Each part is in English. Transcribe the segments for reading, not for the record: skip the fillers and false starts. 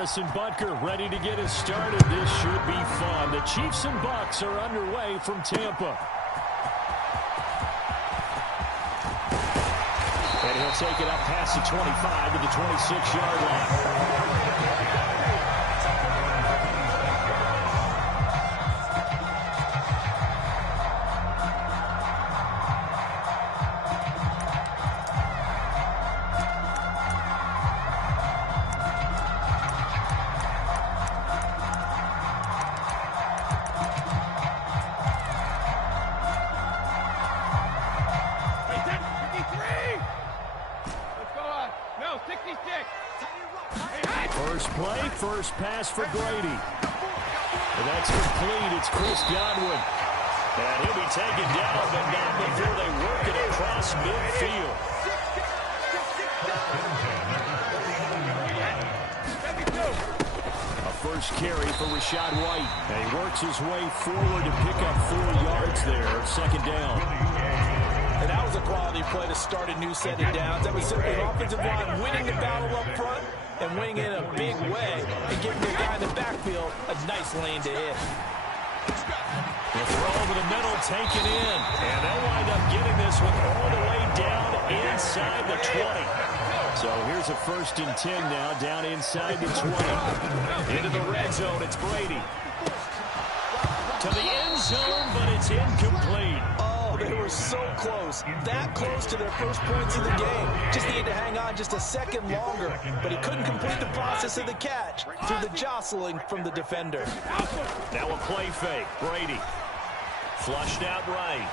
Harrison Butker ready to get us started. This should be fun. The Chiefs and Bucs are underway from Tampa. And he'll take it up past the 25 to the 26-yard line. First pass for Brady. And that's complete. It's Chris Godwin. And he'll be taken down, but not before they work it across midfield. A first carry for Rachaad White. And he works his way forward to pick up 4 yards there. Second down. And that was a quality play to start a new set of downs. That was simply an offensive line winning the battle up front and winning it in a big way and giving the guy in the backfield a nice lane to hit. The throw over the middle, taken in. And they'll wind up getting this one all the way down inside the 20. So here's a 1st and 10 now, down inside the 20. Into the red zone, it's Brady. To the end zone, but it's incomplete. They were so close, that close to their first points of the game. Just needed to hang on just a second longer, but he couldn't complete the process of the catch through the jostling from the defender. Now a play fake. Brady flushed out right.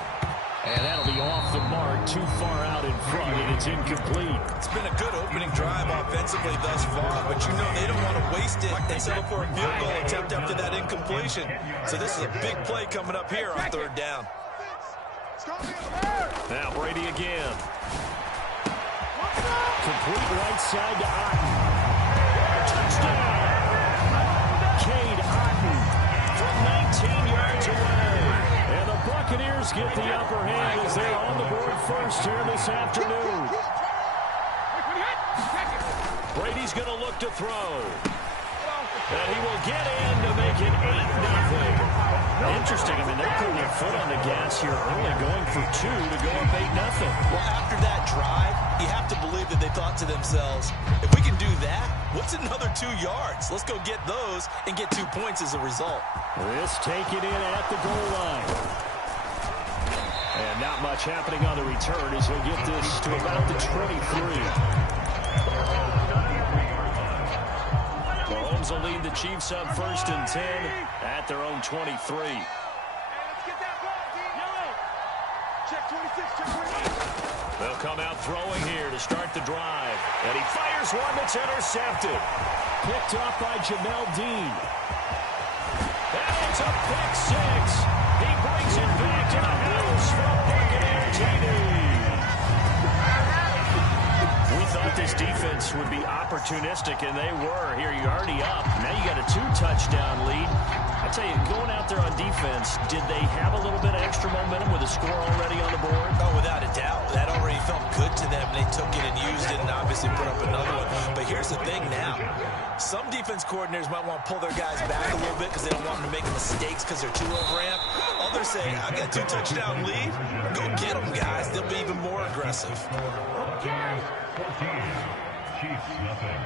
And that'll be off the mark, too far out in front, and it's incomplete. It's been a good opening drive offensively thus far, but you know they don't want to waste it and settle for a field goal attempt after that incompletion. So this is a big play coming up here on 3rd down. Now Brady again. Complete right side to Otten. Touchdown. Cade Otten from 19 yards away. And the Buccaneers get the upper hand as they're on the board first here this afternoon. Brady's going to look to throw. And he will get in to make it 8-0. Interesting. I mean, they're putting their foot on the gas here early, going for 2 to go up 8-0. Well, after that drive, you have to believe that they thought to themselves, if we can do that, what's another 2 yards? Let's go get those and get 2 points as a result. This taken in at the goal line. And not much happening on the return as he'll get this to about the 23. Mahomes will lead the Chiefs up 1st and 10 at their own 23. They'll come out throwing here to start the drive. And he fires one that's intercepted. Picked off by Jamel Dean. And it's a pick 6. He brings it back to the house from Buccaneer TV. We thought this defense would be opportunistic, and they were. Here, you're already up. Now you got a 2-touchdown lead. I tell you, going out there on defense, did they have a little bit of extra momentum with a score already on the board? Oh, without a doubt. That already felt good to them. They took it and used it and obviously put up another one. But here's the thing now. Some defense coordinators might want to pull their guys back a little bit because they don't want them to make mistakes because they're too overamped. Others say, I got a 2-touchdown lead. Go get them, guys. They'll be even more aggressive. 14, Chiefs nothing.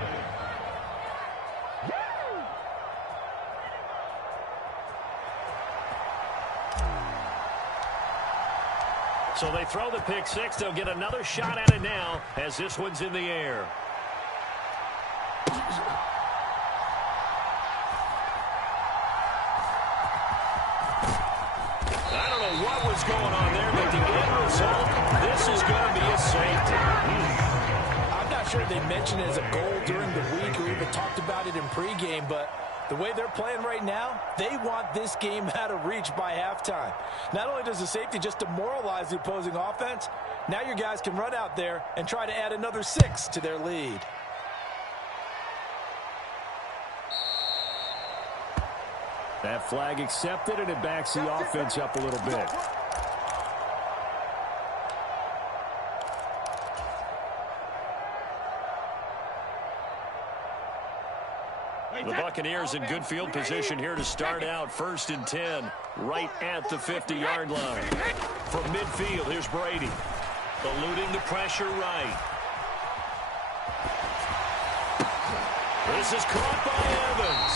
So they throw the pick 6. They'll get another shot at it now as this one's in the air. I don't know what was going on there, but the end result, this is going to be a safety. I'm not sure they mentioned it as a goal during the week or even talked about it in pregame, but the way they're playing right now, they want this game out of reach by halftime. Not only does the safety just demoralize the opposing offense, now your guys can run out there and try to add another 6 to their lead. That flag accepted, and it backs the offense up a little bit. The Buccaneers in good field position here to start out. 1st and 10, right at the 50-yard line. From midfield, here's Brady. Eluding the pressure right. This is caught by Evans.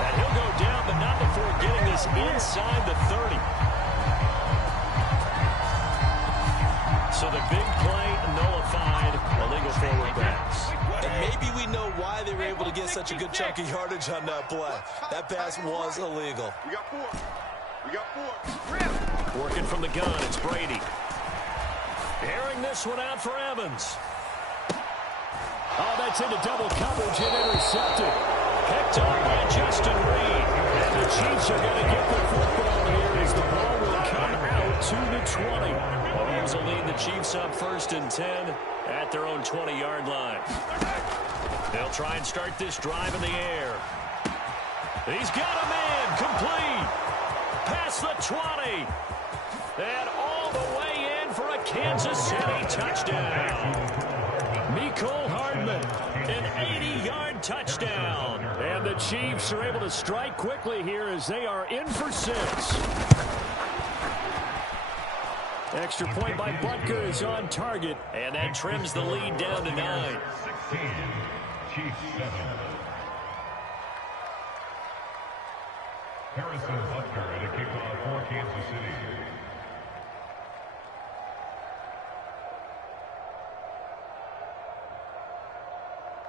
And he'll go down, but not before getting this inside the 30. So the big play nullified, illegal forward pass. And maybe we know why they were able to get such a good chunk of yardage on that play. That pass was illegal. We got four. Working from the gun, it's Brady. Airing this one out for Evans. Oh, that's into double coverage and intercepted. Picked up by Justin Reed. And the Chiefs are going to get the football here as the ball will come out to the 20. Mahomes will lead the Chiefs up 1st and 10 at their own 20-yard line. They'll try and start this drive in the air. He's got a man complete. Past the 20. And all the way in for a Kansas City touchdown. Mecole Hardman, an 80-yard touchdown. And the Chiefs are able to strike quickly here as they are in for 6. Extra point by Butker is on target. And that trims the lead down to 9. 16, Chiefs 7. Harrison Butker at a kickoff for Kansas City.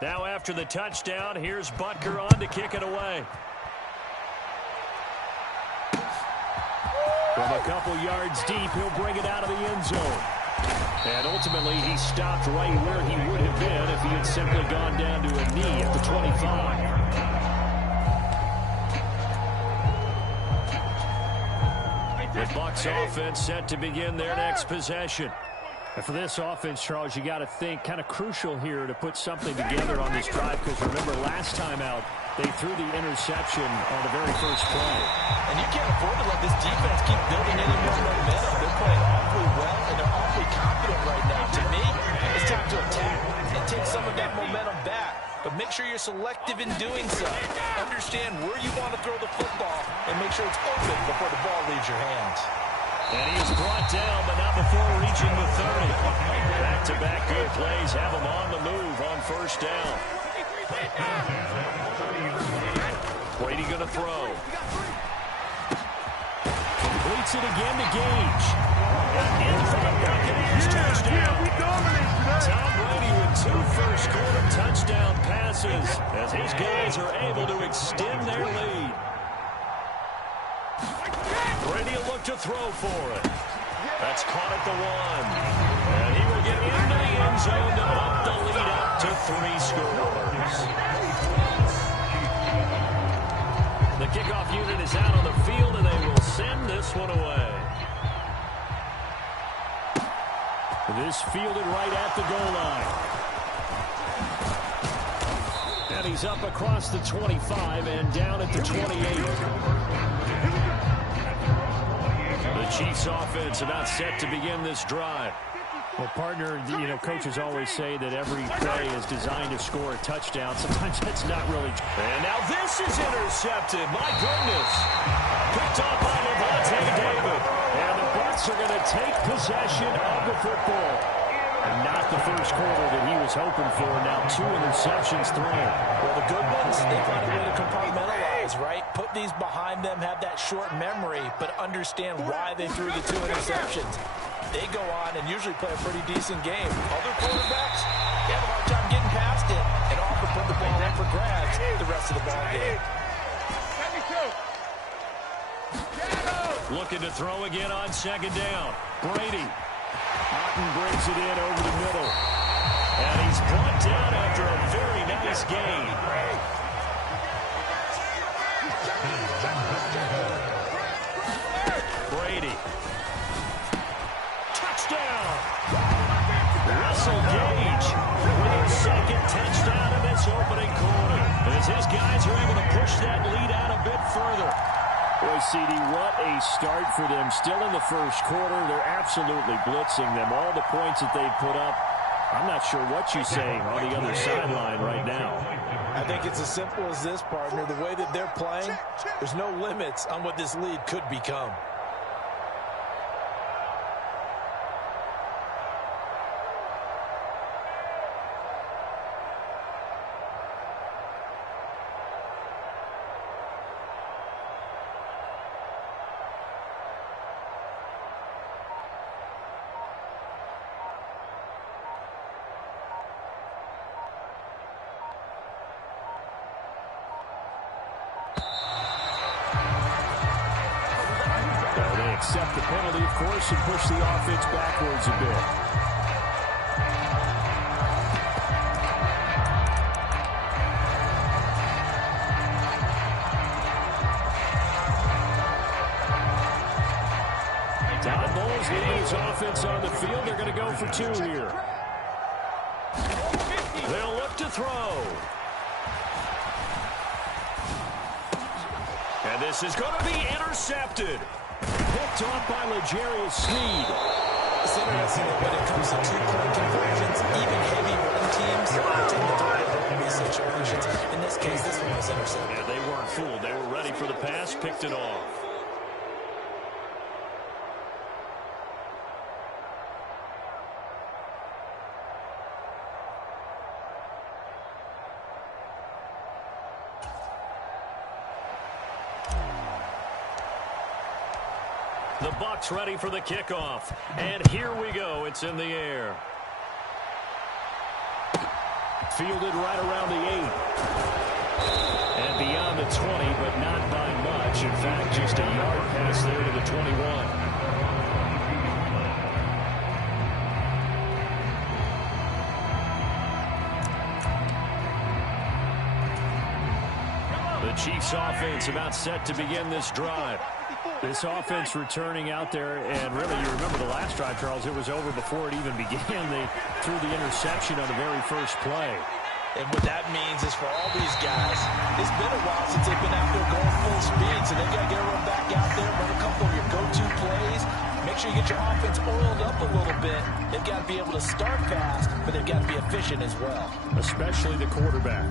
Now after the touchdown, here's Butker on to kick it away. From a couple yards deep, he'll bring it out of the end zone. And ultimately, he stopped right where he would have been if he had simply gone down to a knee at the 25. The Bucs offense set to begin their next possession. And for this offense, Charles, you got to think kind of crucial here to put something together on this drive, because remember last time out they threw the interception on the very first play. And you can't afford to let this defense keep building any more momentum. They're playing awfully well, and they're awfully confident right now. To me, it's time to attack and take some of that momentum back. But make sure you're selective in doing so. Understand where you want to throw the football and make sure it's open before the ball leaves your hands. And he is brought down, but not before reaching the 30. Back-to-back good plays have him on the move on 1st down. Brady going to throw. Completes it again to Gage. And in for the Buccaneers touchdown. Tom Brady with 2 first-quarter touchdown passes as his guys are able to extend their lead. Brady will look to throw for it. That's caught at the 1. And he will get into the end zone to bump the lead up to 3 scores. The kickoff unit is out on the field, and they will send this one away. This fielded right at the goal line. And he's up across the 25 and down at the 28. The Chiefs offense about set to begin this drive. Well, partner, coaches always say that every play is designed to score a touchdown. Sometimes that's not really true. And now this is intercepted. My goodness. Picked off by Levante David. And the Bucs are going to take possession of the football. And not the first quarter that he was hoping for. Now 2 interceptions thrown. Well, the good ones, they find a way to compartmentalize, right? Put these behind them, have that short memory, but understand why they threw the 2 interceptions. They go on and usually play a pretty decent game. Other quarterbacks, they have a hard time getting past it and often put the ball in for grabs the rest of the ball game. Looking to throw again on 2nd down. Brady. Otten brings it in over the middle. And he's brought down after a very nice gain. Brady. Touchdown. Russell Gage with his 2nd touchdown in this opening quarter. As his guys are able to push that lead out a bit further. Boy, CD, what a start for them. Still in the first quarter, they're absolutely blitzing them. All the points that they put up I'm not sure what you say on the other sideline right now. I think it's as simple as this, partner. The way that they're playing, there's no limits on what this lead could become. Accept the penalty, of course, and push the offense backwards a bit. Todd Bowles leading his offense on the field. They're going to go for 2 here. They'll look to throw. And this is going to be intercepted. Picked off by L'Jarius Sneed. It's interesting that when it comes to two-point conversions, even heavy run teams tend to throw it in these situations. In this case, this one was intercepted. Yeah, they weren't fooled. They were ready for the pass, picked it off. The Bucs ready for the kickoff. And here we go. It's in the air. Fielded right around the 8. And beyond the 20, but not by much. In fact, just a yard pass there to the 21. The Chiefs offense about set to begin this drive. This offense returning out there, and really, you remember the last drive, Charles, it was over before it even began. They threw the interception on the very first play. And what that means is for all these guys, it's been a while since they've been out there going full speed, so they've got to get everyone back out there, run a couple of your go-to plays, make sure you get your offense oiled up a little bit. They've got to be able to start fast, but they've got to be efficient as well. Especially the quarterback.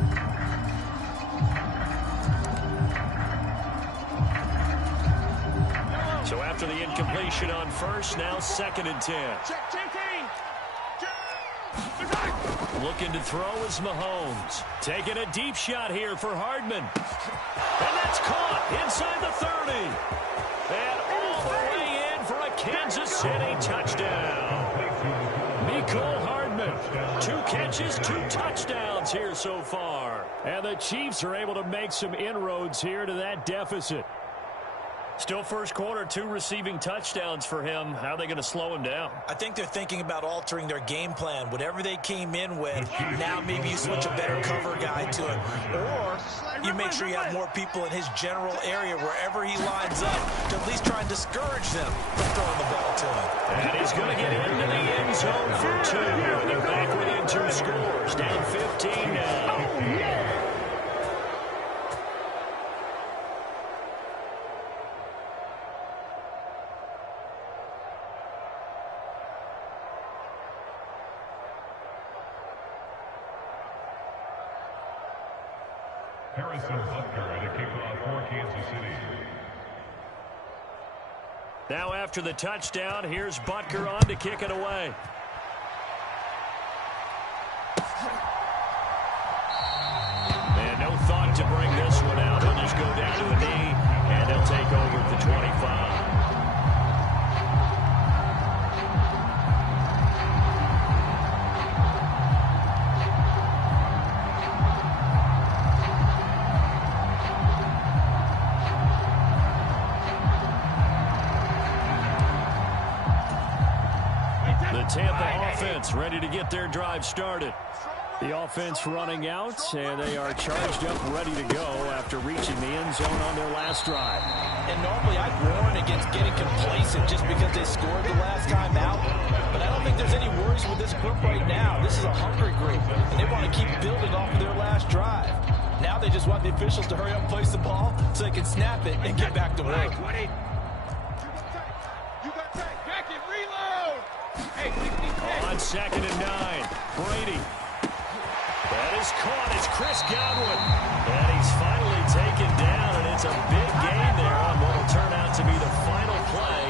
So after the incompletion on first, now 2nd and 10. Looking to throw is Mahomes. Taking a deep shot here for Hardman. And that's caught inside the 30. And all the way in for a Kansas City touchdown. Mecole Hardman. 2 catches, 2 touchdowns here so far. And the Chiefs are able to make some inroads here to that deficit. Still first quarter, 2 receiving touchdowns for him. How are they going to slow him down? I think they're thinking about altering their game plan. Whatever they came in with, now maybe you switch a better cover guy to it. Or you make sure you have more people in his general area wherever he lines up to at least try and discourage them from throwing the ball to him. And he's going to get into the end zone for 2. They're back within 2 scores. Down 15 now. Harrison Butker at a kickoff for Kansas City. Now after the touchdown, here's Butker on to kick it away. And no thought to bring this one out. He'll just go down to a knee, and they'll take over at the 25. Tampa offense ready to get their drive started. The offense running out, and they are charged up, ready to go after reaching the end zone on their last drive. And normally I'd warn against getting complacent just because they scored the last time out. But I don't think there's any worries with this group right now. This is a hungry group, and they want to keep building off of their last drive. Now they just want the officials to hurry up and place the ball so they can snap it and get back to work. On on 2nd and 9. Brady. That is caught. It's Chris Godwin. And he's finally taken down, and it's a big gain there on what will turn out to be the final play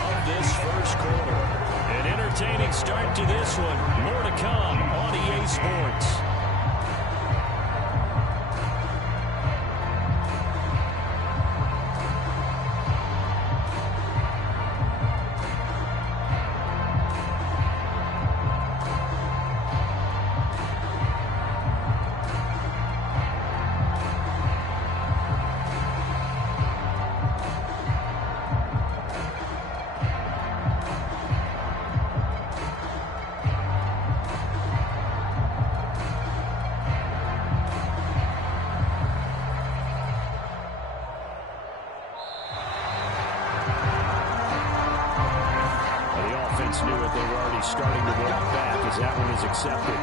of this first quarter. An entertaining start to this one. More to come on EA Sports. Knew it. They were already starting to walk back as that one is accepted.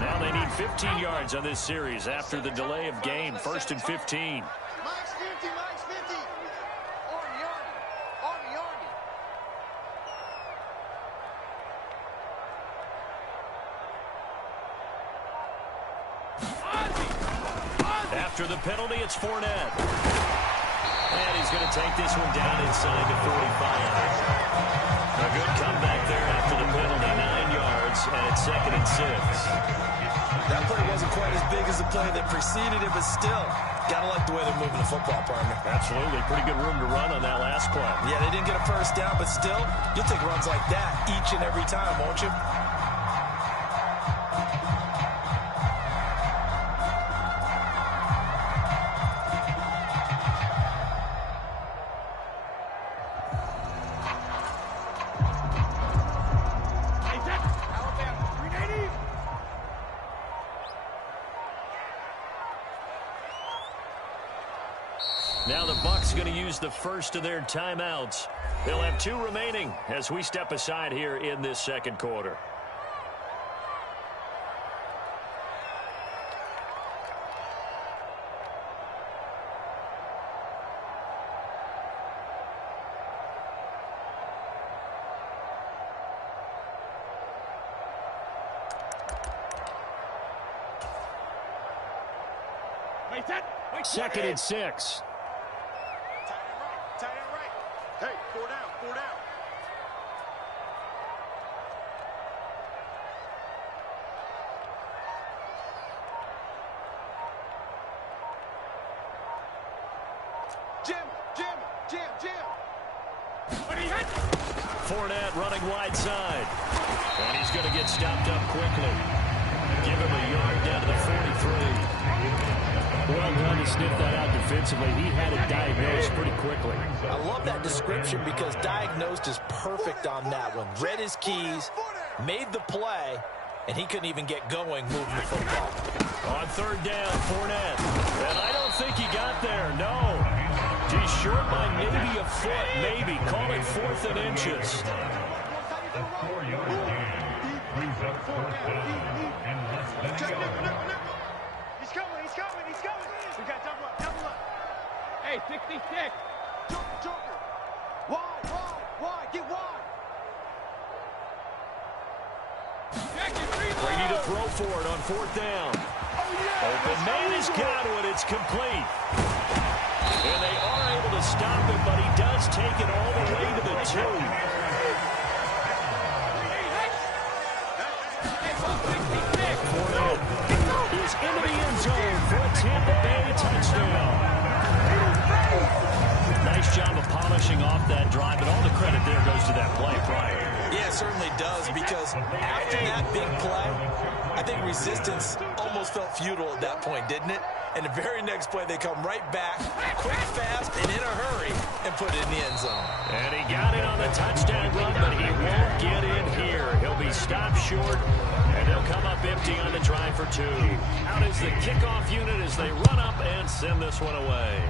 Now they need 15 yards on this series after the delay of game. 1st and 15. Mike's 50, Mike's 50. Army. After the penalty, it's Fournette. And he's going to take this one down inside the 45. A good comeback there after the penalty. 9 yards, and it's 2nd and 6. That play wasn't quite as big as the play that preceded it, but still, gotta like the way they're moving the football, partner. Absolutely. Pretty good room to run on that last play. Yeah, they didn't get a first down, but still, you'll take runs like that each and every time, won't you? Now the Bucs going to use the first of their timeouts. They'll have 2 remaining as we step aside here in this second quarter. Second and 6. Tight end right. Hey, 4 down. Jim. Fournette running wide side. And he's going to get stopped up quickly. Give him a yard down to the 43. Well done to sniff that out defensively. He had it diagnosed pretty quickly. I love that description because diagnosed is perfect on that one. Read his keys, made the play, and he couldn't even get going moving the football. On 3rd down, Fournette. And I don't think he got there, no. He's short by maybe a foot, maybe. Call it 4th and inches. A 4-yard gain brings up 4th down and less than a yard. He's coming. We got double up. Hey, 66. Joker. Wide. Get wide. Brady to throw for it on 4th down. Open man is Godwin. It's complete. And they are able to stop him, but he does take it all the way to the 2. Is into the end zone for a Tampa Bay touchdown. Nice job of polishing off that drive, and all the credit there goes to that play prior. Yeah, it certainly does, because after that big play, I think resistance almost felt futile at that point, didn't it? And the very next play, they come right back, quick, fast, and in a hurry, and put it in the end zone. And he got it on the touchdown run, but he won't get in here. He'll be stopped short, and they'll come up empty on the drive for 2. Out is the kickoff unit as they run up and send this one away.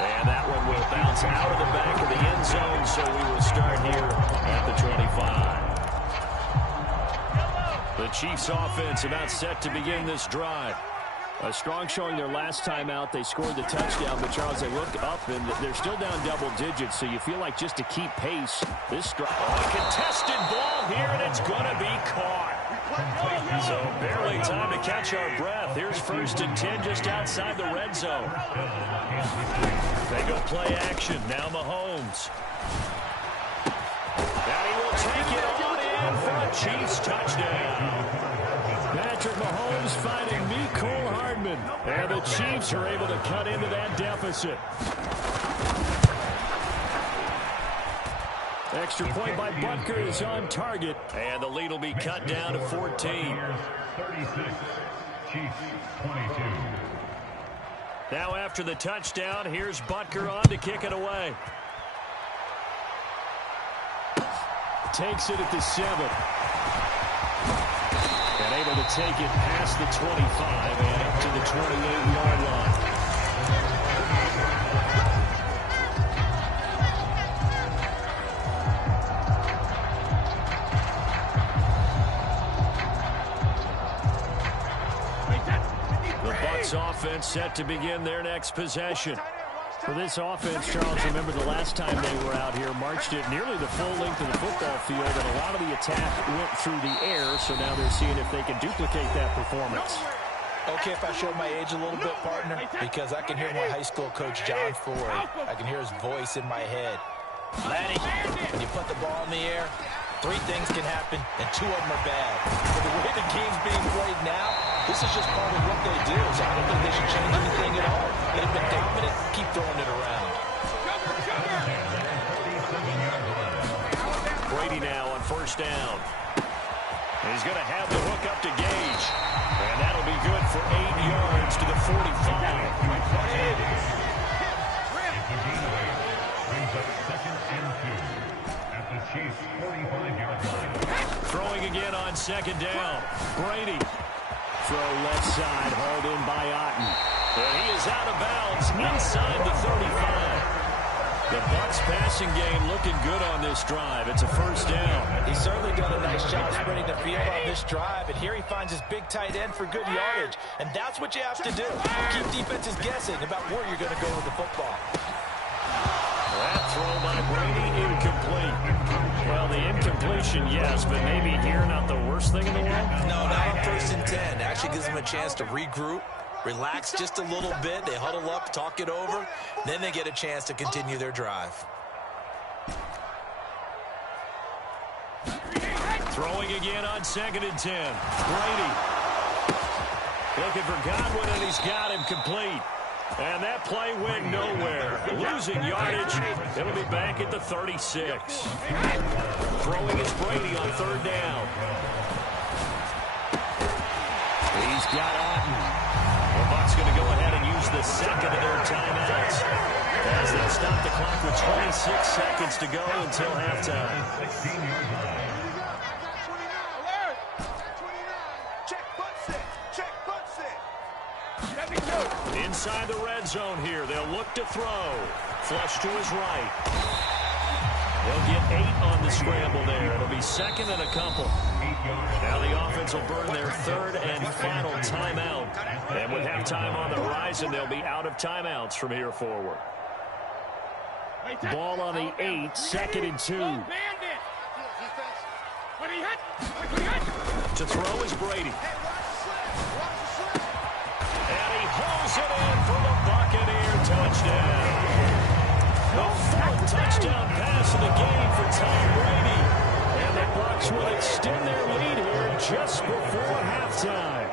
And that one will bounce out of the back of the end zone, so we will start here at the 25. Chiefs offense about set to begin this drive. A strong showing their last time out. They scored the touchdown, but Charles, they look up and they're still down double digits, so you feel like just to keep pace, this drive. A contested ball here, and it's going to be caught. So barely time to catch our breath. Here's 1st and 10 just outside the red zone. They go play action. Now Mahomes. And he will take it on in for a Chiefs touchdown. Patrick Mahomes finding Mecole Hardman. And the Chiefs are able to cut into that deficit. Extra point by Butker is on target. And the lead will be cut down to 14. 36, Chiefs 22. Now after the touchdown, here's Butker on to kick it away. Takes it at the 7. And able to take it past the 25 and up to the 28-yard line. The Bucs offense set to begin their next possession. For this offense, Charles, remember the last time they were out here, marched it nearly the full length of the football field, and a lot of the attack went through the air, so now they're seeing if they can duplicate that performance. Okay, if I show my age a little bit, partner, because I can hear my high school coach, John Ford. I can hear his voice in my head. Lanny, when you put the ball in the air, 3 things can happen, and 2 of them are bad. But the way the game's being played now, this is just part of what they do, so I don't think they should change anything at all. They've been dominant. Keep throwing it around. Brady now on 1st down. He's going to have the hook up to Gage. And that'll be good for 8 yards to the 45. Brings up 2nd and 2 at the Chiefs 45-yard line. Throwing again on 2nd down. Brady. Throw left side, hauled in by Otten. And he is out of bounds inside the 35. The Bucs passing game looking good on this drive. It's a 1st down. He's certainly done a nice job spreading the field on this drive, and here he finds his big tight end for good yardage. And that's what you have to do. Keep defenses guessing about where you're going to go with the football. That throw by Brady incomplete. Well, the incompletion, yes, but maybe here not the worst thing in the world? No, not on 1st and 10. Actually gives them a chance to regroup, relax just a little bit. They huddle up, talk it over. Then they get a chance to continue their drive. Throwing again on 2nd and 10. Brady. Looking for Godwin, and he's got him complete. And that play went nowhere. Losing yardage. It'll be back at the 36. Throwing is Brady on 3rd down. He's got Otten. The Bucs going to go ahead and use the 2nd of their timeouts as they stop the clock with 26 seconds to go until halftime. Inside the red zone here. They'll look to throw. Flush to his right. They'll get 8 on the scramble there. It'll be 2nd and a couple. Now the offense will burn their 3rd and final timeout. And with halftime on the horizon, they'll be out of timeouts from here forward. Ball on the 8, 2nd and 2. To throw is Brady. And he hauls it in for the Buccaneer touchdown. The 4th touchdown pass of the game for Tom Brady. And the Bucs will extend their lead here just before halftime.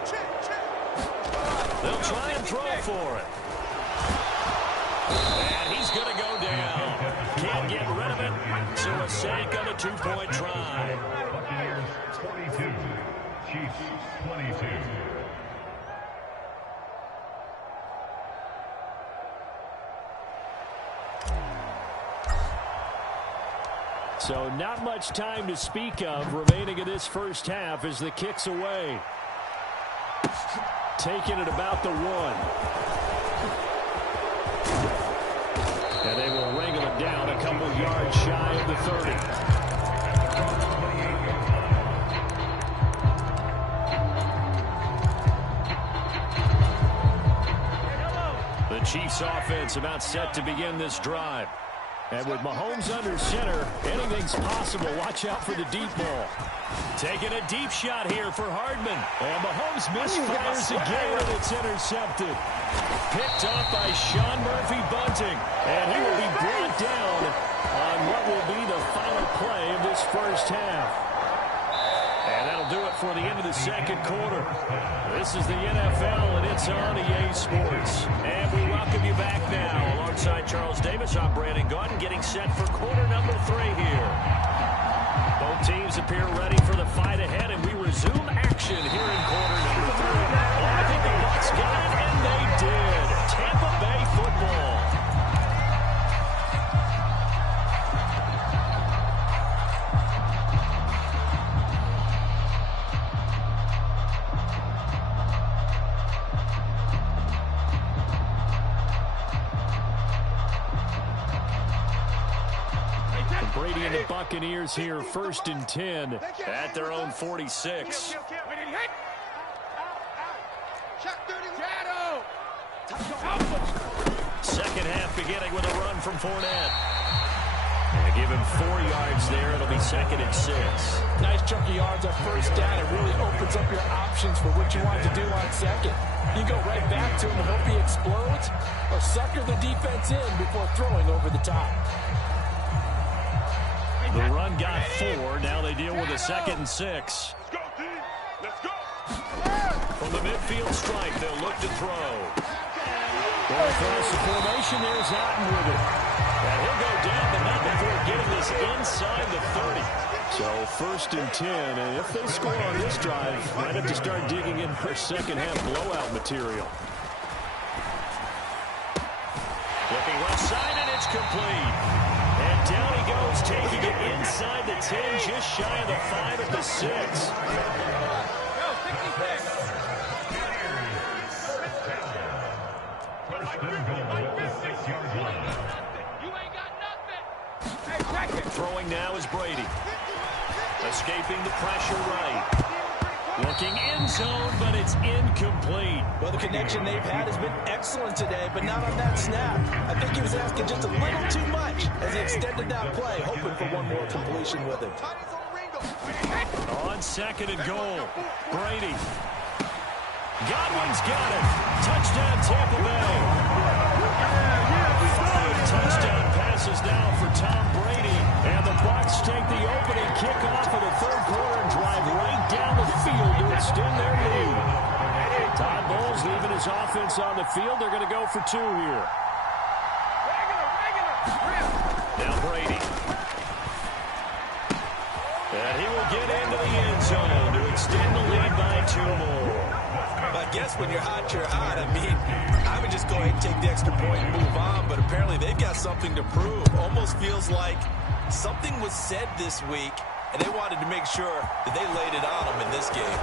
They'll try and throw for it. And he's going to go down. Can't get rid of it. So a sack on a 2-point try. Buccaneers 22, Chiefs 22. So not much time to speak of remaining in this first half as the kick's away. Taking it about the 1. And they will wrangle it down a couple yards shy of the 30. Chiefs offense about set to begin this drive. And with Mahomes under center, anything's possible. Watch out for the deep ball. Taking a deep shot here for Hardman. And Mahomes misfires again, and it's intercepted. Picked off by Sean Murphy-Bunting. And he will be brought down on what will be the final play of this first half. And that'll do it for the end of the second quarter. This is the NFL, and it's on EA Sports. And we welcome you back now. Alongside Charles Davis, I'm Brandon Gaudin, getting set for quarter number 3 here. Both teams appear ready for the fight ahead, and we resume action here in quarter number 3. I think the Bucs got it, and they did. Tampa Bay football. Brady and the Buccaneers here, 1st and 10 at their own 46. Second half beginning with a run from Fournette. And give him 4 yards there. It'll be 2nd and 6. Nice chunk of yards on first down. It really opens up your options for what you want to do on second. You go right back to him and hope he explodes, or sucker the defense in before throwing over the top. The run got 4. Now they deal with a 2nd and 6. Let's go, team. Let's go. From the midfield stripe, they'll look to throw. Well, first the formation, there's Otten with it. And he'll go down, but not before getting this inside the 30. So 1st and 10, and if they score on this drive, might have to start digging in for second half blowout material. Looking left side, and it's complete. And down he goes, taking it inside the 10, just shy of the 5 at the 6. Go, 66. First and goal at the 6-yard line. You ain't got nothing. Hey, check it. Throwing now is Brady. Escaping the pressure right. Looking end zone, but it's incomplete. Well, the connection they've had has been excellent today, but not on that snap. I think he was asking just a little too much as he extended that play, hoping for one more completion with it. On 2nd and goal, Brady. Godwin's got it. Touchdown, Tampa Bay. 5 touchdown passes now for Tom Brady. And the Bucs take the opening kickoff of the 3rd quarter and drive right down the field to extend their lead. Todd Bowles leaving his offense on the field. They're going to go for 2 here. Now Brady. And he will get into the end zone to extend the lead by 2 more. I guess when you're hot, you're hot. I mean, I would just go ahead and take the extra point and move on, but apparently they've got something to prove. Almost feels like something was said this week, and they wanted to make sure that they laid it on them in this game.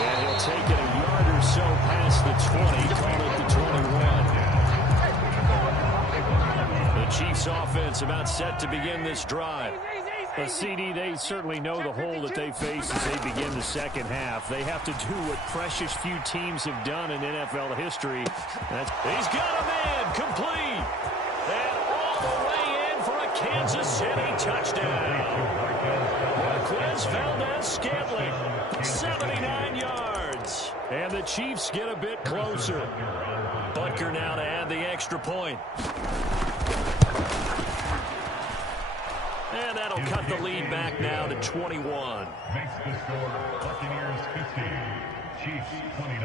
And he'll take it a yard or so past the 20, call it the 21. The Chiefs offense about set to begin this drive. But CD, they certainly know the hole that they face as they begin the second half. They have to do what precious few teams have done in NFL history. He's got a man, complete. And all the way in for a Kansas City touchdown. Marquez Valdes-Scantling, 79 yards. And the Chiefs get a bit closer. Butker now to add the extra point. And that'll cut the lead back now to 21. Makes the score Buccaneers 50, Chiefs 29.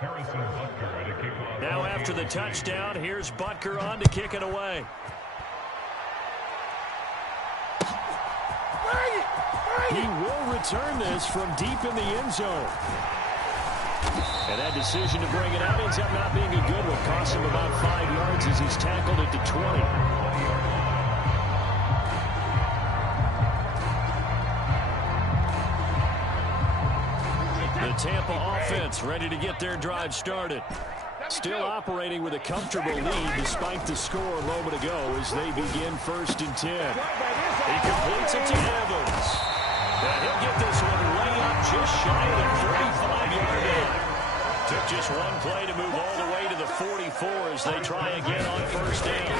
Harrison Butker at a kickoff. Now after the touchdown, here's Butker on to kick it away. He will return this from deep in the end zone. And that decision to bring it out ends up not being a good one. Cost him about 5 yards as he's tackled it to 20. The Tampa offense ready to get their drive started. Still operating with a comfortable lead despite the score a moment ago as they begin 1st and 10. He completes it to Evans. And he'll get this one way up just shy of the 35-yard line. Took just one play to move all the way to the 44 as they try again on first down.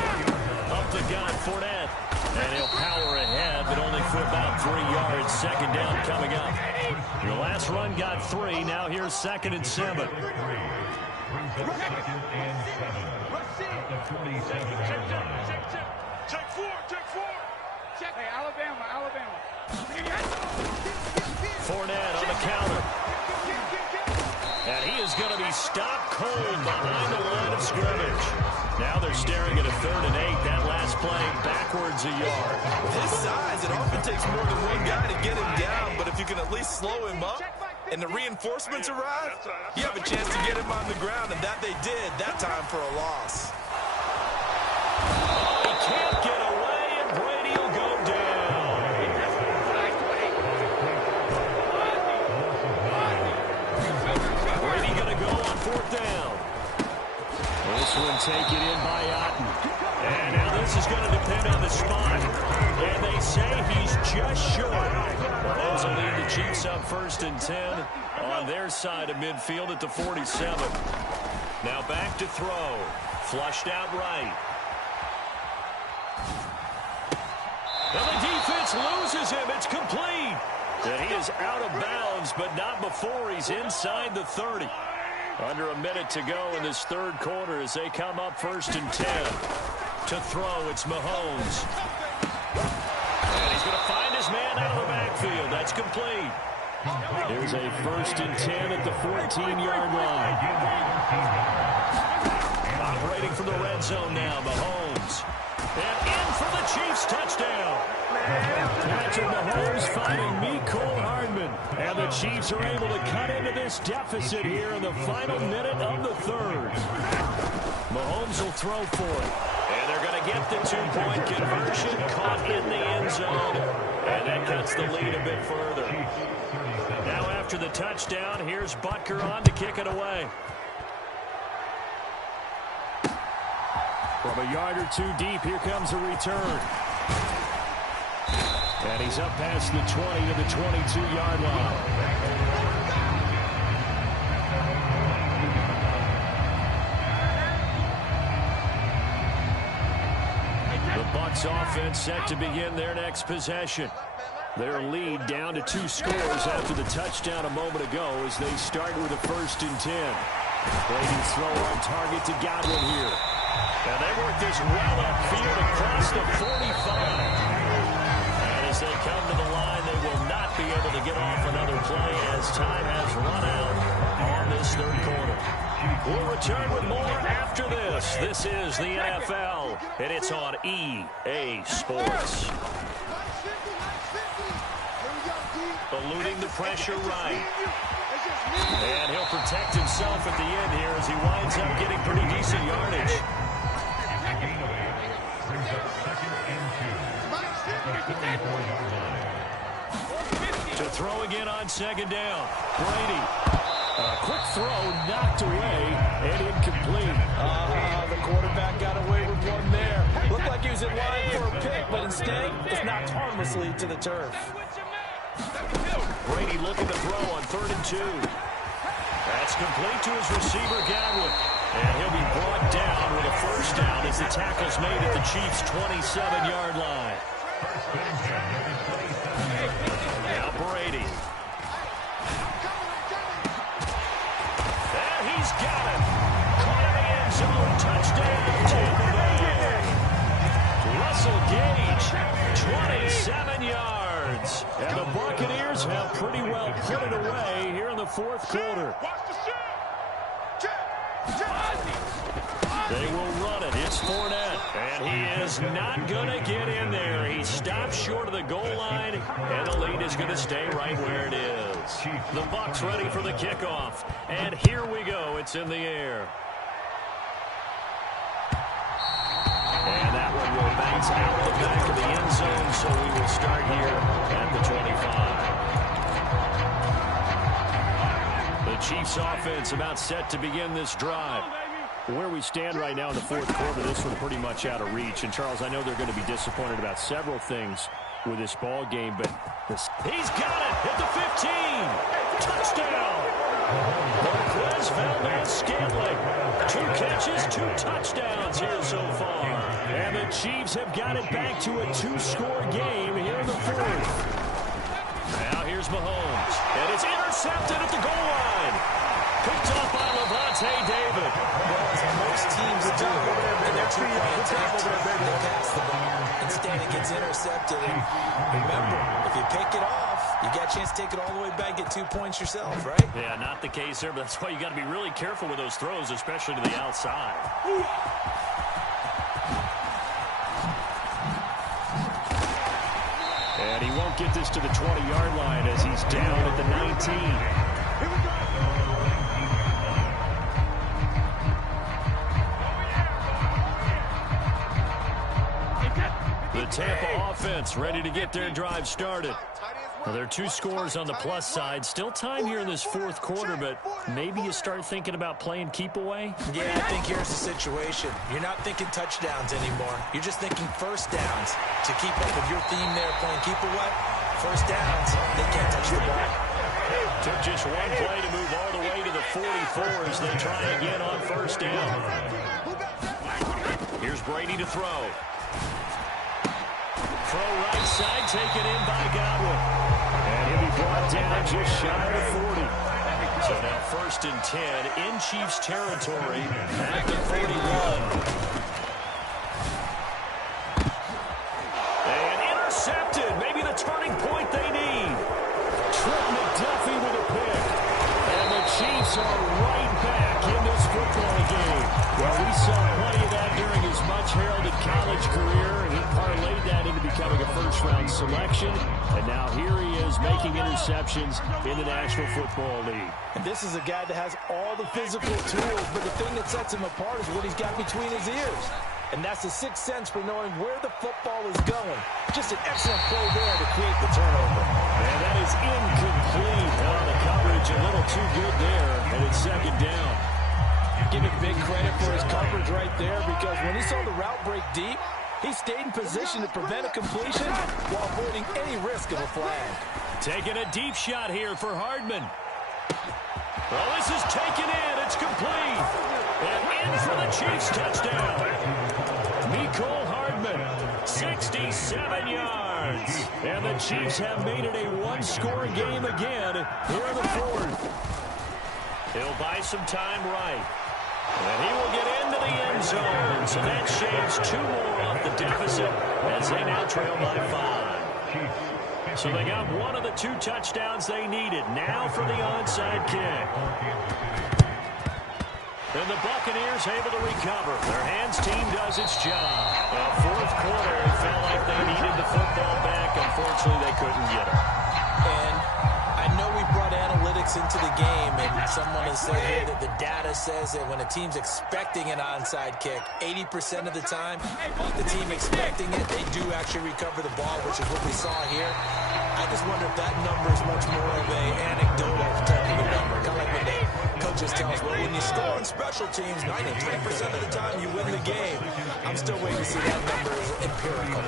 Up the gut, Fournette. And he'll power ahead, but only for about 3 yards. Second down coming up. The last run got 3. Now here's 2nd and 7. Brings up 2nd and 7. At the 47-yard line. Check four. Hey, Alabama. Fournette on the counter. And he is going to be stopped cold behind the line of scrimmage. Now they're staring at a 3rd and 8. That last play backwards a yard. With his size, it often takes more than one guy to get him down, but if you can at least slow him up and the reinforcements arrive, you have a chance to get him on the ground, and that they did that time for a loss. He can't get away, and Brady will go down. Brady going to go on 4th down. This one taken in by Otten. And now this is going to depend on the spot. And they say he's just short. Mahomes will lead the Chiefs up 1st and 10 on their side of midfield at the 47. Now back to throw. Flushed out right. And the defense loses him. It's complete. And he is out of bounds, but not before he's inside the 30. Under a minute to go in this 3rd quarter as they come up 1st and 10. To throw, it's Mahomes. And he's going to find his man out of the backfield. That's complete. Here's a 1st and 10 at the 14-yard line. Operating from the red zone now, Mahomes. And in for the Chiefs touchdown. Patrick Mahomes finding Mecole Hardman. And the Chiefs are able to cut into this deficit here in the final minute of the 3rd. Mahomes will throw for it. And they're going to get the 2-point conversion, caught in the end zone. And that cuts the lead a bit further. Now after the touchdown, here's Butker on to kick it away. From a yard or 2 deep, here comes a return. And he's up past the 20 to the 22-yard line. The Bucs offense set to begin their next possession. Their lead down to 2 scores after the touchdown a moment ago as they start with a 1st and 10. Brady's throw on target to Godwin here. And they work this well upfield across the 45. And as they come to the line, they will not be able to get off another play as time has run out on this 3rd quarter. We'll return with more after this. This is the NFL, and it's on EA Sports. Eluding the pressure right. And he'll protect himself at the end here as he winds up getting pretty decent yardage. To throw again on 2nd down. Brady. Quick throw knocked away and incomplete. The quarterback got away with one there. Looked like he was in line for a pick, but instead it's knocked harmlessly to the turf. Brady looking to throw on 3rd and 2. That's complete to his receiver, Godwin. And he'll be brought down with a 1st down as the tackle's made at the Chiefs' 27-yard line. Now Brady. There he's got it. Caught in the end zone. Touchdown, Tampa Bay. Russell Gage, 27 yards. And the Buccaneers have pretty well put it away here in the 4th quarter. They will run it. It's Fournette. And he is not going to get in there. He stops short of the goal line, and the lead is going to stay right where it is. The Bucs ready for the kickoff. And here we go. It's in the air. And that one will bounce out the back of the end zone, so we will start here at the 25. The Chiefs offense about set to begin this drive. Where we stand right now in the 4th quarter, this one pretty much out of reach. And, Charles, I know they're going to be disappointed about several things with this ball game, but he's got it at the 15. Touchdown. Marquez Valdes-Scantling. 2 catches, 2 touchdowns here so far. And the Chiefs have got it back to a 2-score game here in the 4th. Now here's Mahomes. And it's intercepted at the goal line. Picked off by Lavonte David. Well, as most teams do, and they're trying to pass the ball. Instead, it gets intercepted. And remember, if you pick it off, you got a chance to take it all the way back, get 2 points yourself, right? Yeah, not the case there, but that's why you got to be really careful with those throws, especially to the outside. And he won't get this to the 20-yard line as he's down at the 19. Here we go. The Tampa offense ready to get their drive started. Well, there are 2 scores on the plus side. Still time here in this 4th quarter, but maybe you start thinking about playing keep away? Yeah, I think here's the situation. You're not thinking touchdowns anymore. You're just thinking first downs. To keep up with your theme there, playing keep away, first downs, they can't touch the ball. Took just 1 play to move all the way to the 44 as they try again on first down. Here's Brady to throw. Throw right side, taken in by Godwin. And he'll be brought down just shy of the 40. So now 1st and 10 in Chiefs territory at the 41. And intercepted. Maybe the turning point they need. Trent McDuffie with a pick. And the Chiefs are right back in this football game. Well, we saw plenty of that during his much-heralded college career. He parlayed that into becoming a first-round selection. And now here he is making interceptions in the National Football League. And this is a guy that has all the physical tools, but the thing that sets him apart is what he's got between his ears. And that's the 6th sense for knowing where the football is going. Just an excellent play there to create the turnover. And that is incomplete. Oh, the coverage a little too good there, and it's 2nd down. Give him big credit for his coverage right there, because when he saw the route break deep, he stayed in position to prevent a completion while avoiding any risk of a flag. Taking a deep shot here for Hardman. Well, this is taken in. It's complete. And in for the Chiefs touchdown. Mecole Hardman, 67 yards. And the Chiefs have made it a 1-score game again here in the 4th. He'll buy some time right. And he will get into the end zone. So that shaves 2 more off the deficit as they now trail by 5. So they got one of the 2 touchdowns they needed. Now for the onside kick. And the Buccaneers able to recover. Their hands team does its job. Well, 4th quarter, it felt like they needed the football back. Unfortunately, they couldn't get it. And I know we brought analytics into the game, and someone has said here that the data says that when a team's expecting an onside kick, 80% of the time, the team expecting it, they do actually recover the ball, which is what we saw here. I just wonder if that number is much more of an anecdotal type of a number. Kind of like when the coaches tell us, well, when you score on special teams, 93% of the time you win the game. I'm still waiting to see that number is empirical.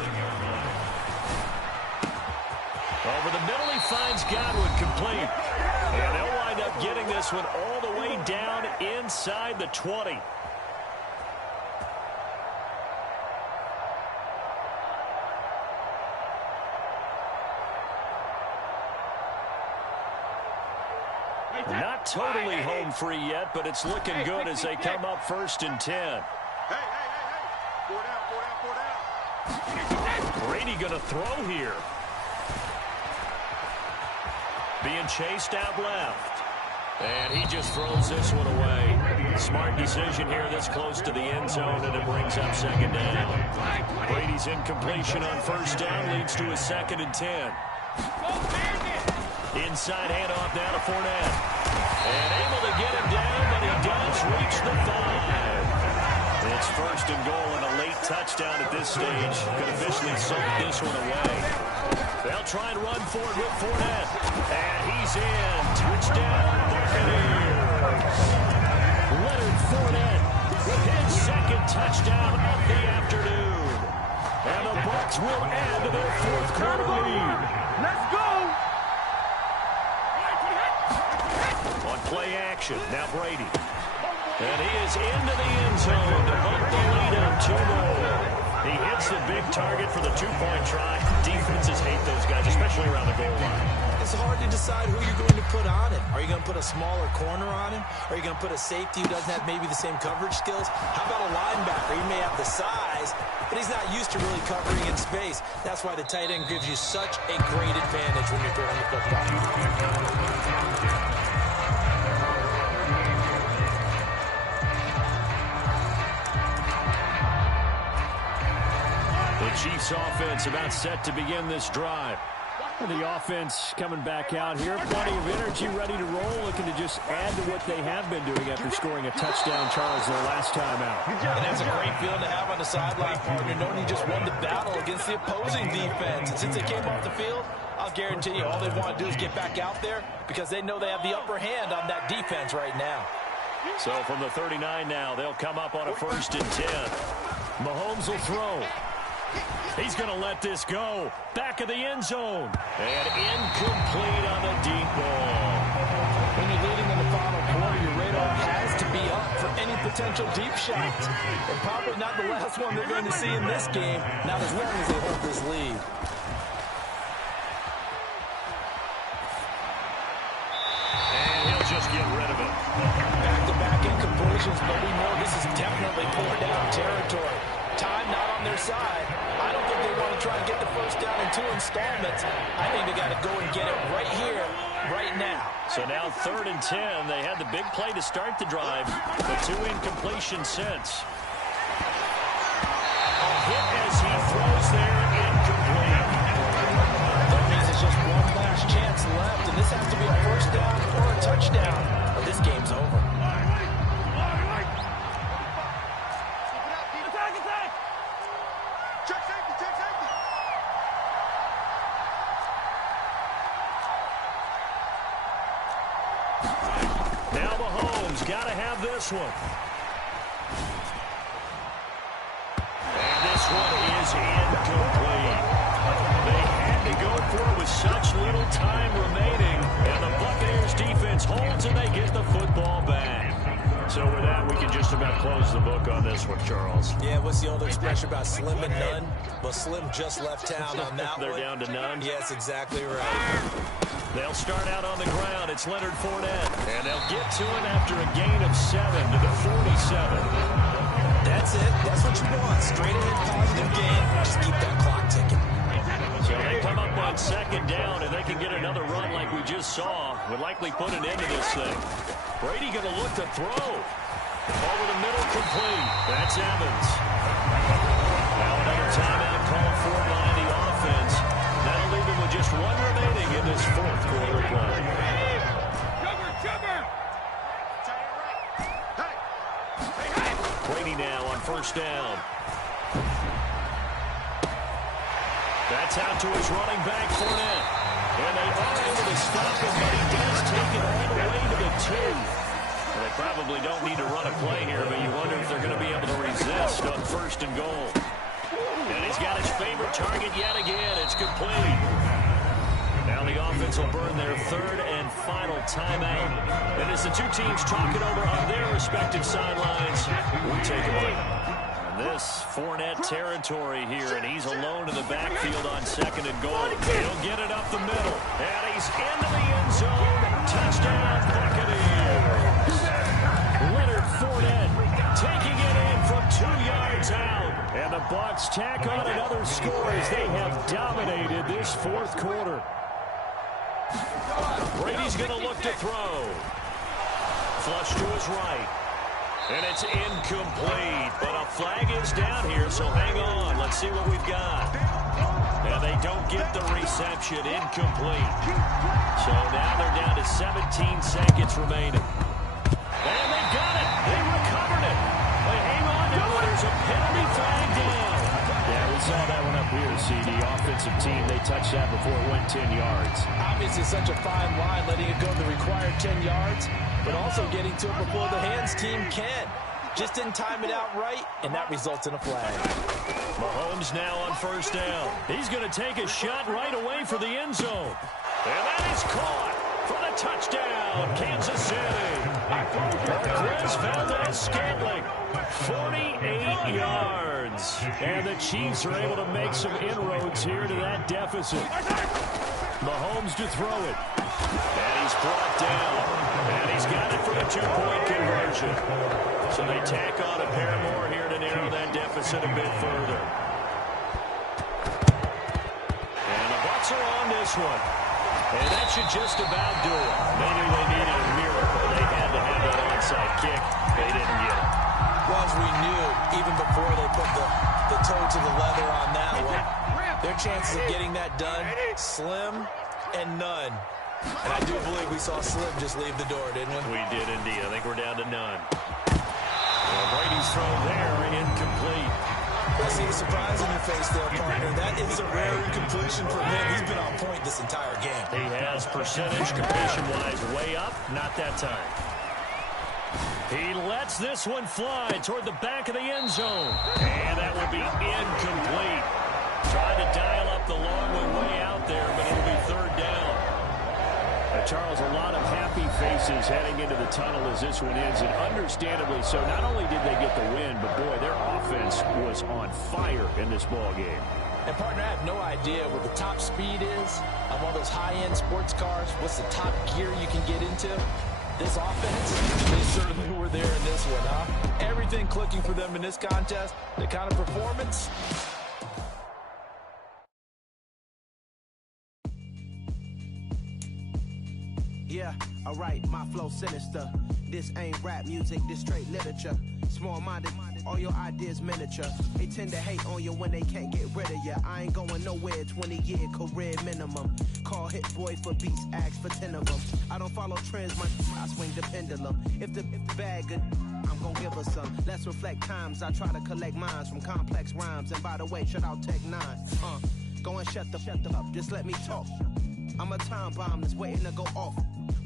Over the middle, he finds Godwin complete. And they'll wind up getting this one all the way down inside the 20. Not totally home free yet, but it's looking good as they come up 1st and 10. Hey. 4 down. Brady going to throw here. Being chased out left. And he just throws this one away. Smart decision here this close to the end zone, and it brings up 2nd down. Brady's incompletion on 1st down leads to a 2nd and 10. Inside handoff now to Fournette. And able to get him down, but he does reach the 5. It's 1st and goal and a late touchdown at this stage. Could officially soak this one away. They'll try and run for it with Fournette. And he's in. Touchdown, Buccaneers. Leonard Fournette with his 2nd touchdown of the afternoon. And the Bucs will add to their 4th quarter lead. Let's go. On Play action. Now Brady. And he is into the end zone to bump the lead up 2-0. He hits the big target for the two-point try. Defenses hate those guys, especially around the goal line. It's hard to decide who you're going to put on him. Are you going to put a smaller corner on him? Are you going to put a safety who doesn't have maybe the same coverage skills? How about a linebacker? He may have the size, but he's not used to really covering in space. That's why the tight end gives you such a great advantage when you're throwing the football. The Chiefs offense about set to begin this drive. The offense coming back out here. Plenty of energy, ready to roll, looking to just add to what they have been doing after scoring a touchdown, Charles, their last time out. And that's a great feeling to have on the sideline, partner, knowing you just won the battle against the opposing defense. And since they came off the field, I'll guarantee you all they want to do is get back out there because they know they have the upper hand on that defense right now. So from the 39 now, they'll come up on a 1st and 10. Mahomes will throw. He's going to let this go. Back of the end zone. And incomplete on the deep ball. When you're leading in the final quarter, your radar has to be up for any potential deep shots. And probably not the last one they're going to see in this game, not as long as they hold this lead. And he'll just get rid of it. Back-to-back incompletions, but we know this is definitely fourth down territory. Time not on their side. I don't think they want to try and get the first down in 2 installments. I think they got to go and get it right here, right now. So now 3rd and 10. They had the big play to start the drive, but 2 incompletions since. A hit as he throws there, incomplete. That means it's just one last chance left, and this has to be a first down or a touchdown, or this game's over. Now Mahomes got to have this one. And this one is incomplete. They had to go for it with such little time remaining. And the Buccaneers defense holds and they get the football back. So with that, we can just about close the book on this one, Charles. Yeah, what's the old expression about slim and none? Well, Slim just left town on that They're one. down to none? Yes, exactly right. They'll start out on the ground. It's Leonard Fournette. And they'll get to it after a gain of 7 to the 47. That's it. That's what you want. Straight ahead, positive gain. Just keep that clock ticking. So they come up on 2nd down, and they can get another run like we just saw. Would likely put an end to this thing. Brady going to look to throw. Over the middle, complete. That's Evans. Now another timeout called for by the offense. That'll leave him with just 1 remaining in this 4th quarter play. Brady now on 1st down. That's out to his running back, Fournette. And they are able to stop him, but he does take it all the way to the 2. Well, they probably don't need to run a play here, but you wonder if they're going to be able to resist on 1st and goal. And he's got his favorite target yet again. It's complete. Now the offense will burn their 3rd and final timeout. And as the two teams talk it over on their respective sidelines, we take a break. This Fournette territory here, and he's alone in the backfield on 2nd and goal. He'll get it up the middle, and he's into the end zone. Touchdown, Buccaneers. Leonard Fournette taking it in from 2 yards out. And the Bucs tack on another score as they have dominated this 4th quarter. Brady's going to look to throw. Flush to his right. And it's incomplete, but a flag is down here, so hang on. Let's see what we've got. And they don't get the reception, incomplete. So now they're down to 17 seconds remaining. And they got it. They recovered it. They hang on to it. There's a penalty flag down. Yeah, we saw that one up here, CD. Offensive team, they touched that before it went 10 yards. Obviously such a fine line, letting it go the required 10 yards, but also getting to it before the hands team can. Just didn't time it out right, and that results in a flag. Mahomes now on 1st down. He's going to take a shot right away for the end zone. And that is caught. for the touchdown, Kansas City. Marquez Valdes-Scantling, 48 yards. And the Chiefs are able to make some inroads here to that deficit. Mahomes to throw it. And he's brought down. And he's got it for the two-point conversion. So they tack on a pair more here to narrow that deficit a bit further. And the Bucs are on this one. And that should just about do it. Maybe they needed a miracle. They had to have that onside kick. They didn't get it. Well, as we knew, even before they put the toe to the leather on that one, their chances of getting that done, slim and none. And I do believe we saw Slim just leave the door, didn't we? We did indeed. I think we're down to none. Well, Brady's throw there, incomplete. I see the surprise on your face there, partner. That is a rare incompletion for him. He's been on point this entire game. He has percentage completion-wise way up. Not that time. He lets this one fly toward the back of the end zone. And that will be incomplete. Tried to dial up the long one way out there, but it'll be third down. Charles, a lot of happy faces heading into the tunnel as this one ends, and understandably so. Not only did they get the win, but boy, their offense was on fire in this ball game. And partner, I have no idea what the top speed is of all those high-end sports cars. What's the top gear you can get into? This offense, they certainly were there in this one, huh? Everything clicking for them in this contest, the kind of performance. Yeah, alright, my flow sinister. This ain't rap music, this straight literature. Small-minded, all your ideas miniature. They tend to hate on you when they can't get rid of you. I ain't going nowhere, 20-year career minimum. Call Hit Boy for beats, ask for 10 of them. I don't follow trends, I swing the pendulum. If the bag good, I'm gonna give her some. Let's reflect times, I try to collect minds from complex rhymes. And by the way, shout out Tech 9. Go and shut the up, just let me talk. I'm a time bomb that's waiting to go off.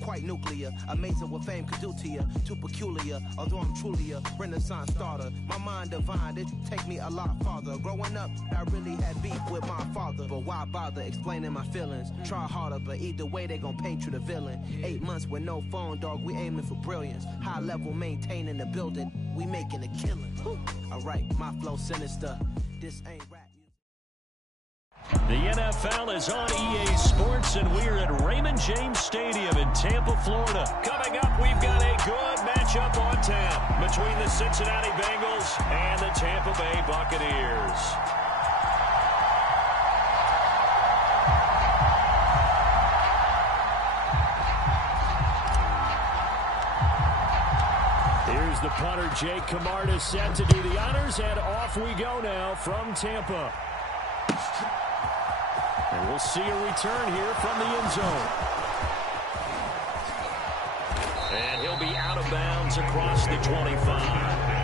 Quite nuclear, amazing what fame could do to you. Too peculiar, although I'm truly a renaissance starter. My mind divine, it take me a lot farther. Growing up, I really had beef with my father. But why bother explaining my feelings? Try harder, but either way they gon' paint you the villain. 8 months with no phone, dog, we aiming for brilliance. High level maintaining the building, we making a killing. Alright, my flow sinister, this ain't rap. The NFL is on EA Sports, and we're at Raymond James Stadium in Tampa, Florida. Coming up, we've got a good matchup on tap between the Cincinnati Bengals and the Tampa Bay Buccaneers. Here's the punter, Jake Camarda, set to do the honors, and off we go now from Tampa. And we'll see a return here from the end zone. And he'll be out of bounds across the 25.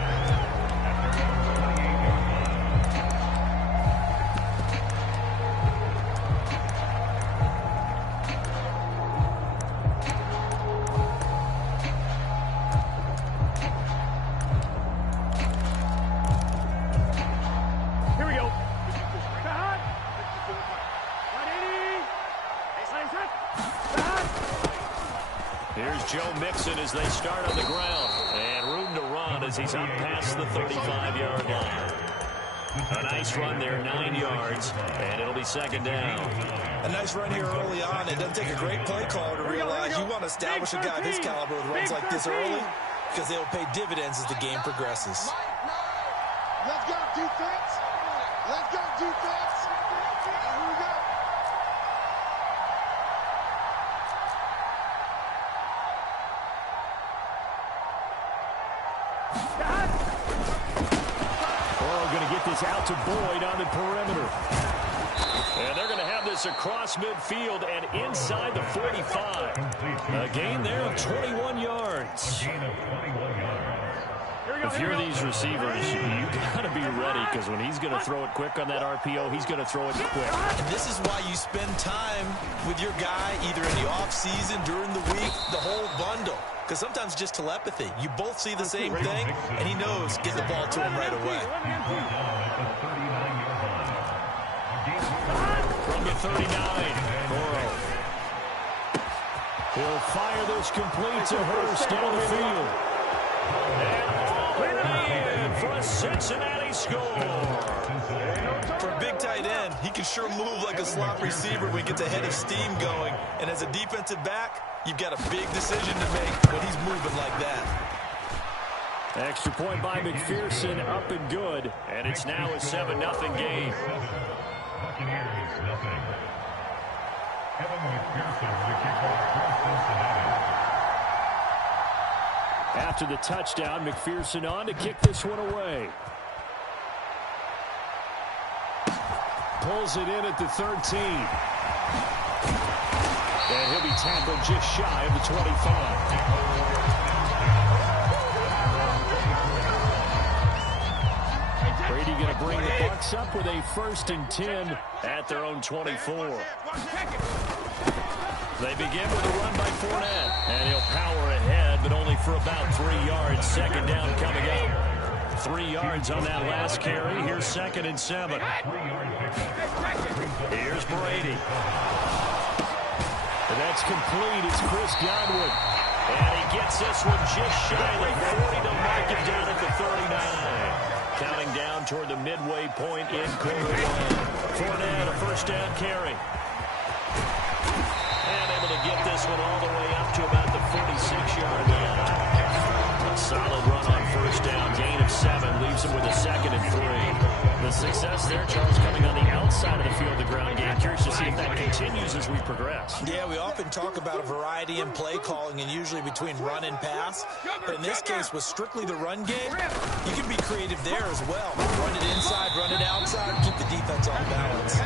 Joe Mixon as they start on the ground. And room to run as he's up past the 35-yard line. A nice run there, 9 yards, and it'll be second down. A nice run here early on. It doesn't take a great play caller to realize you want to establish a guy this caliber with runs like this early because they'll pay dividends as the game progresses. Let's go, defense. Let's go, defense. And here we go. Out to Boyd on the perimeter. And they're going to have this across midfield and inside the 45. A gain there of 21 yards. If you're these receivers, you got to be ready because when he's going to throw it quick on that RPO, he's going to throw it quick. And this is why you spend time with your guy either in the offseason, during the week, the whole bundle. Because sometimes just telepathy. You both see the same thing, and he knows get the ball to him right away. From the 39, Burrow. He'll fire this complete to Hurst down the field. And all the way in for a Cincinnati score. For a big tight end, he can sure move like a slot receiver when he gets a head of steam going. And as a defensive back, you've got a big decision to make when he's moving like that. Extra point by McPherson, up and good. And it's now a 7-0 game. Buccaneers, nothing. Kevin McPherson with the kickoff for Cincinnati. After the touchdown, McPherson on to kick this one away. Pulls it in at the 13. And he'll be tackled just shy of the 25. Brady going to bring the Bucs up with a 1st and 10 at their own 24. They begin with a run by Fournette. And he'll power ahead, but only for about 3 yards. 2nd down coming up. 3 yards on that last carry. Here's 2nd and 7. Here's Brady. And that's complete. It's Chris Godwin. And he gets this one just shy of the 40 to mark it down at the 39. Counting down toward the midway point in quarter one. Fournette, a 1st down carry. And able to get this one all the way up to about the 46-yard line. A solid run on 1st down. Gain of 7 leaves him with a 2nd and 3. The success there, Charles, coming on the outside of the field, the ground game. Curious to see if that continues as we progress. Yeah, we often talk about a variety in play calling and usually between run and pass. But in this case, with strictly the run game, you can be creative there as well. Run it inside, run it outside, keep the defense on balance.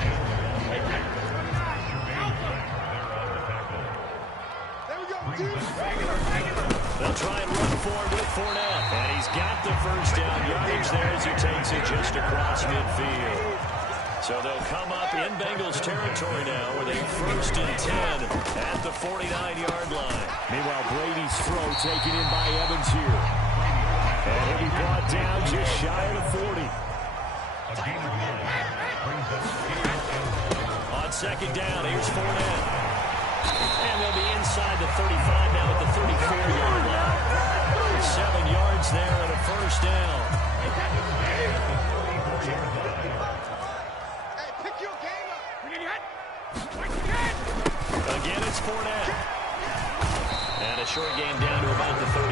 They'll try and run forward with Fournette. And he's got the 1st down yardage there as he takes it just across midfield. So they'll come up in Bengals territory now with a 1st and 10 at the 49-yard line. Meanwhile, Brady's throw taken in by Evans here. And he'll be brought down just shy of the 40. On 2nd down, here's Fournette. And they'll be inside the 35 now at the 34-yard line. 7 yards there and a 1st down. Hey, pick your game up. Again, it's Fournette. And a short game down to about the 33.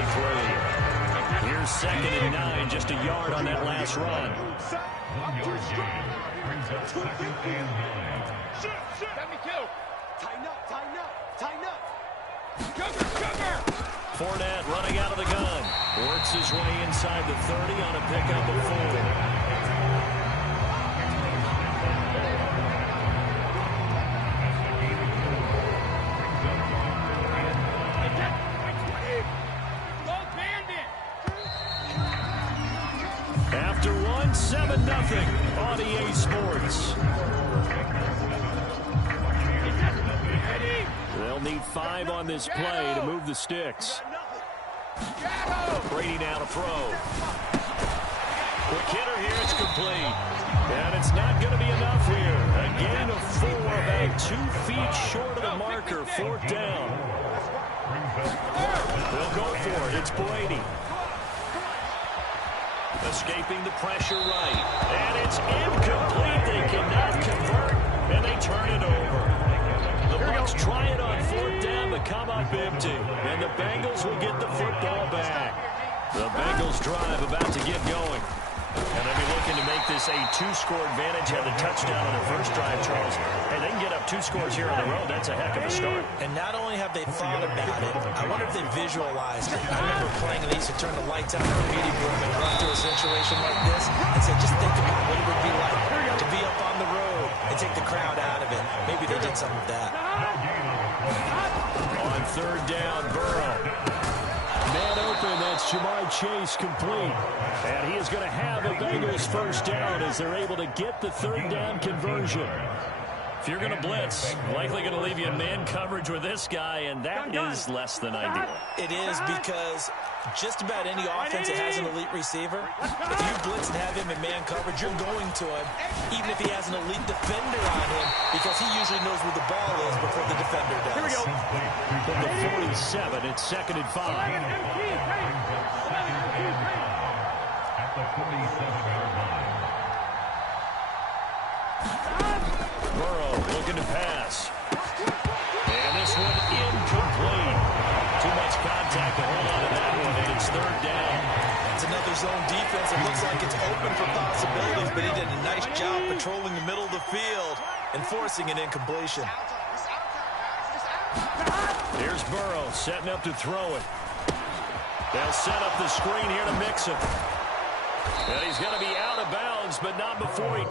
Here's 2nd and 9, just a yard on that last run. 1-yard gain brings up 2nd and 9. 72. Tighten up, tighten up, tighten up. Sugar. Fournette running out of the gun. Works his way inside the 30 on a pickup of 4. After one, 7-0 on EA Sports. They'll need 5 on this play to move the sticks. Brady now to throw. Quick hitter here, it's complete. And it's not going to be enough here. A gain of 4, about 2 feet short of the marker, 4th down. They'll go for it. It's Brady. Escaping the pressure right. And it's incomplete. They cannot convert, and they turn it over. The Bucs try it on 4th down, but come up empty. And the Bengals will get the football back. The Bengals drive about to get going. And they'll be looking to make this a 2-score advantage. Had the touchdown on their first drive, Charles. And they can get up 2 scores here on the road. That's a heck of a start. And not only have they thought about it, I wonder if they visualized it. I remember playing and they used to turn the lights out in the meeting room and run through a situation like this and say, just think about what it would be like to be up on the road and take the crowd out of it. Maybe they did some of that. On 3rd down, Burrow. Man open, that's Jamar Chase complete. And he is going to have a Bengals 1st down as they're able to get the 3rd down conversion. If you're going to blitz, likely going to leave you in man coverage with this guy, and that is less than ideal. It is because just about any offense that has an elite receiver, if you blitz and have him in man coverage, you're going to him. Even if he has an elite defender on him, because he usually knows where the ball is before the defender does. Here we go. From the 47, it's 2nd and 5. At the 47-yard line. Burrow looking to pass. And this one incomplete. Too much contact to hold on to that one, and it's 3rd down. It's another zone defense. It looks like it's open for possibilities, but he did a nice job patrolling the middle of the field and forcing an incompletion. Here's Burrow setting up to throw it. They'll set up the screen here to mix him. And he's going to be out of bounds, but not before he...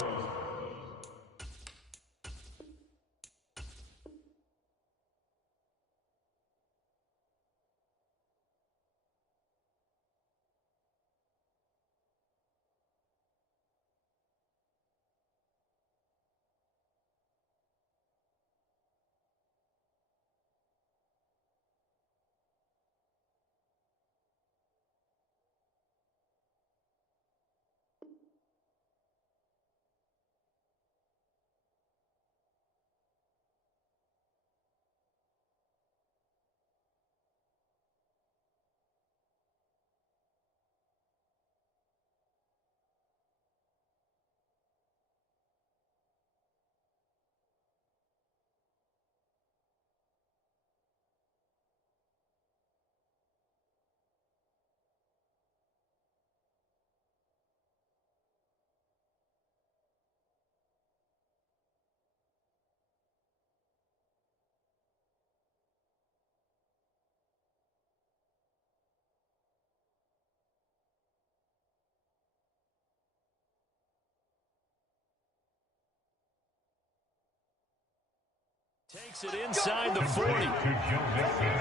Takes it inside the 40. To Joe Mixon.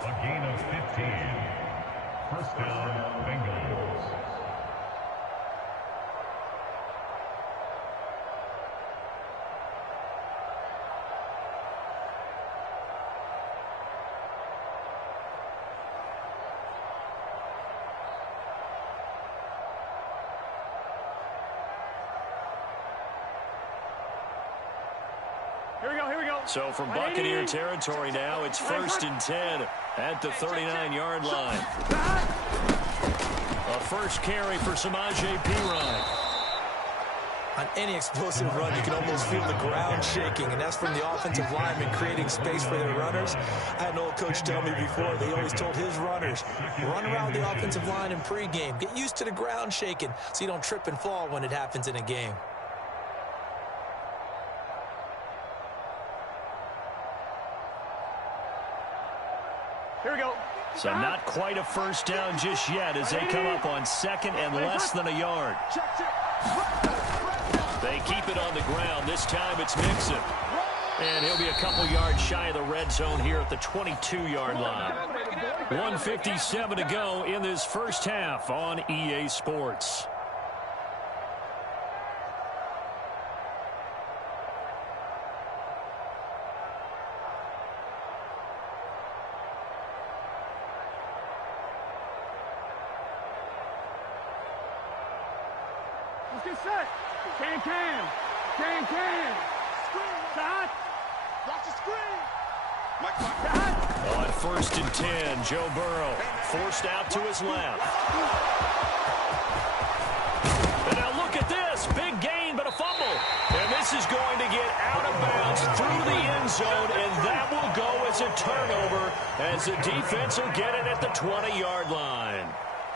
A gain of 15. First down, Bengals. Here we go. So from Buccaneer territory now, it's 1st and 10 at the 39-yard line. A first carry for Samaje Perine. On any explosive run, you can almost feel the ground shaking, and that's from the offensive linemen creating space for their runners. I had an old coach tell me before, they always told his runners, run around the offensive line in pregame. Get used to the ground shaking so you don't trip and fall when it happens in a game. Here we go. So not quite a first down just yet as they come up on 2nd and less than a yard. They keep it on the ground. This time it's Mixon. And he'll be a couple yards shy of the red zone here at the 22-yard line. 1:57 to go in this first half on EA Sports. Let's get set. Can. Shot. Watch the screen. On 1st and 10, Joe Burrow forced out to his left. And now look at this. Big gain, but a fumble. And this is going to get out of bounds through the end zone, and that will go as a turnover as the defense will get it at the 20-yard line.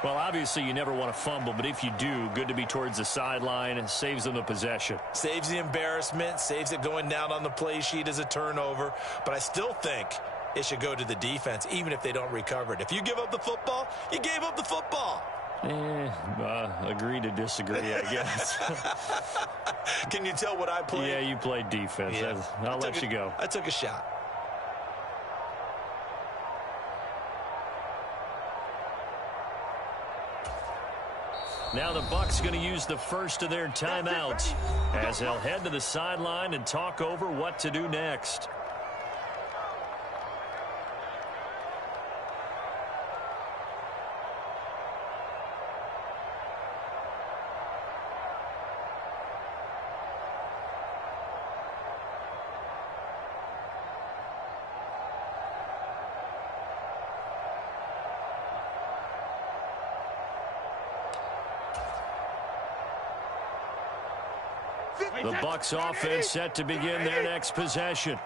Well, obviously, you never want to fumble, but if you do, good to be towards the sideline. It saves them the possession. Saves the embarrassment, saves it going down on the play sheet as a turnover. But I still think it should go to the defense, even if they don't recover it. If you give up the football, you gave up the football. Agree to disagree, I guess. Can you tell what I played? Yeah, you played defense. Yeah. I'll let you go. I took a shot. Now the Bucs going to use the first of their timeouts as they'll head to the sideline and talk over what to do next. The Bucs offense set to begin their next possession.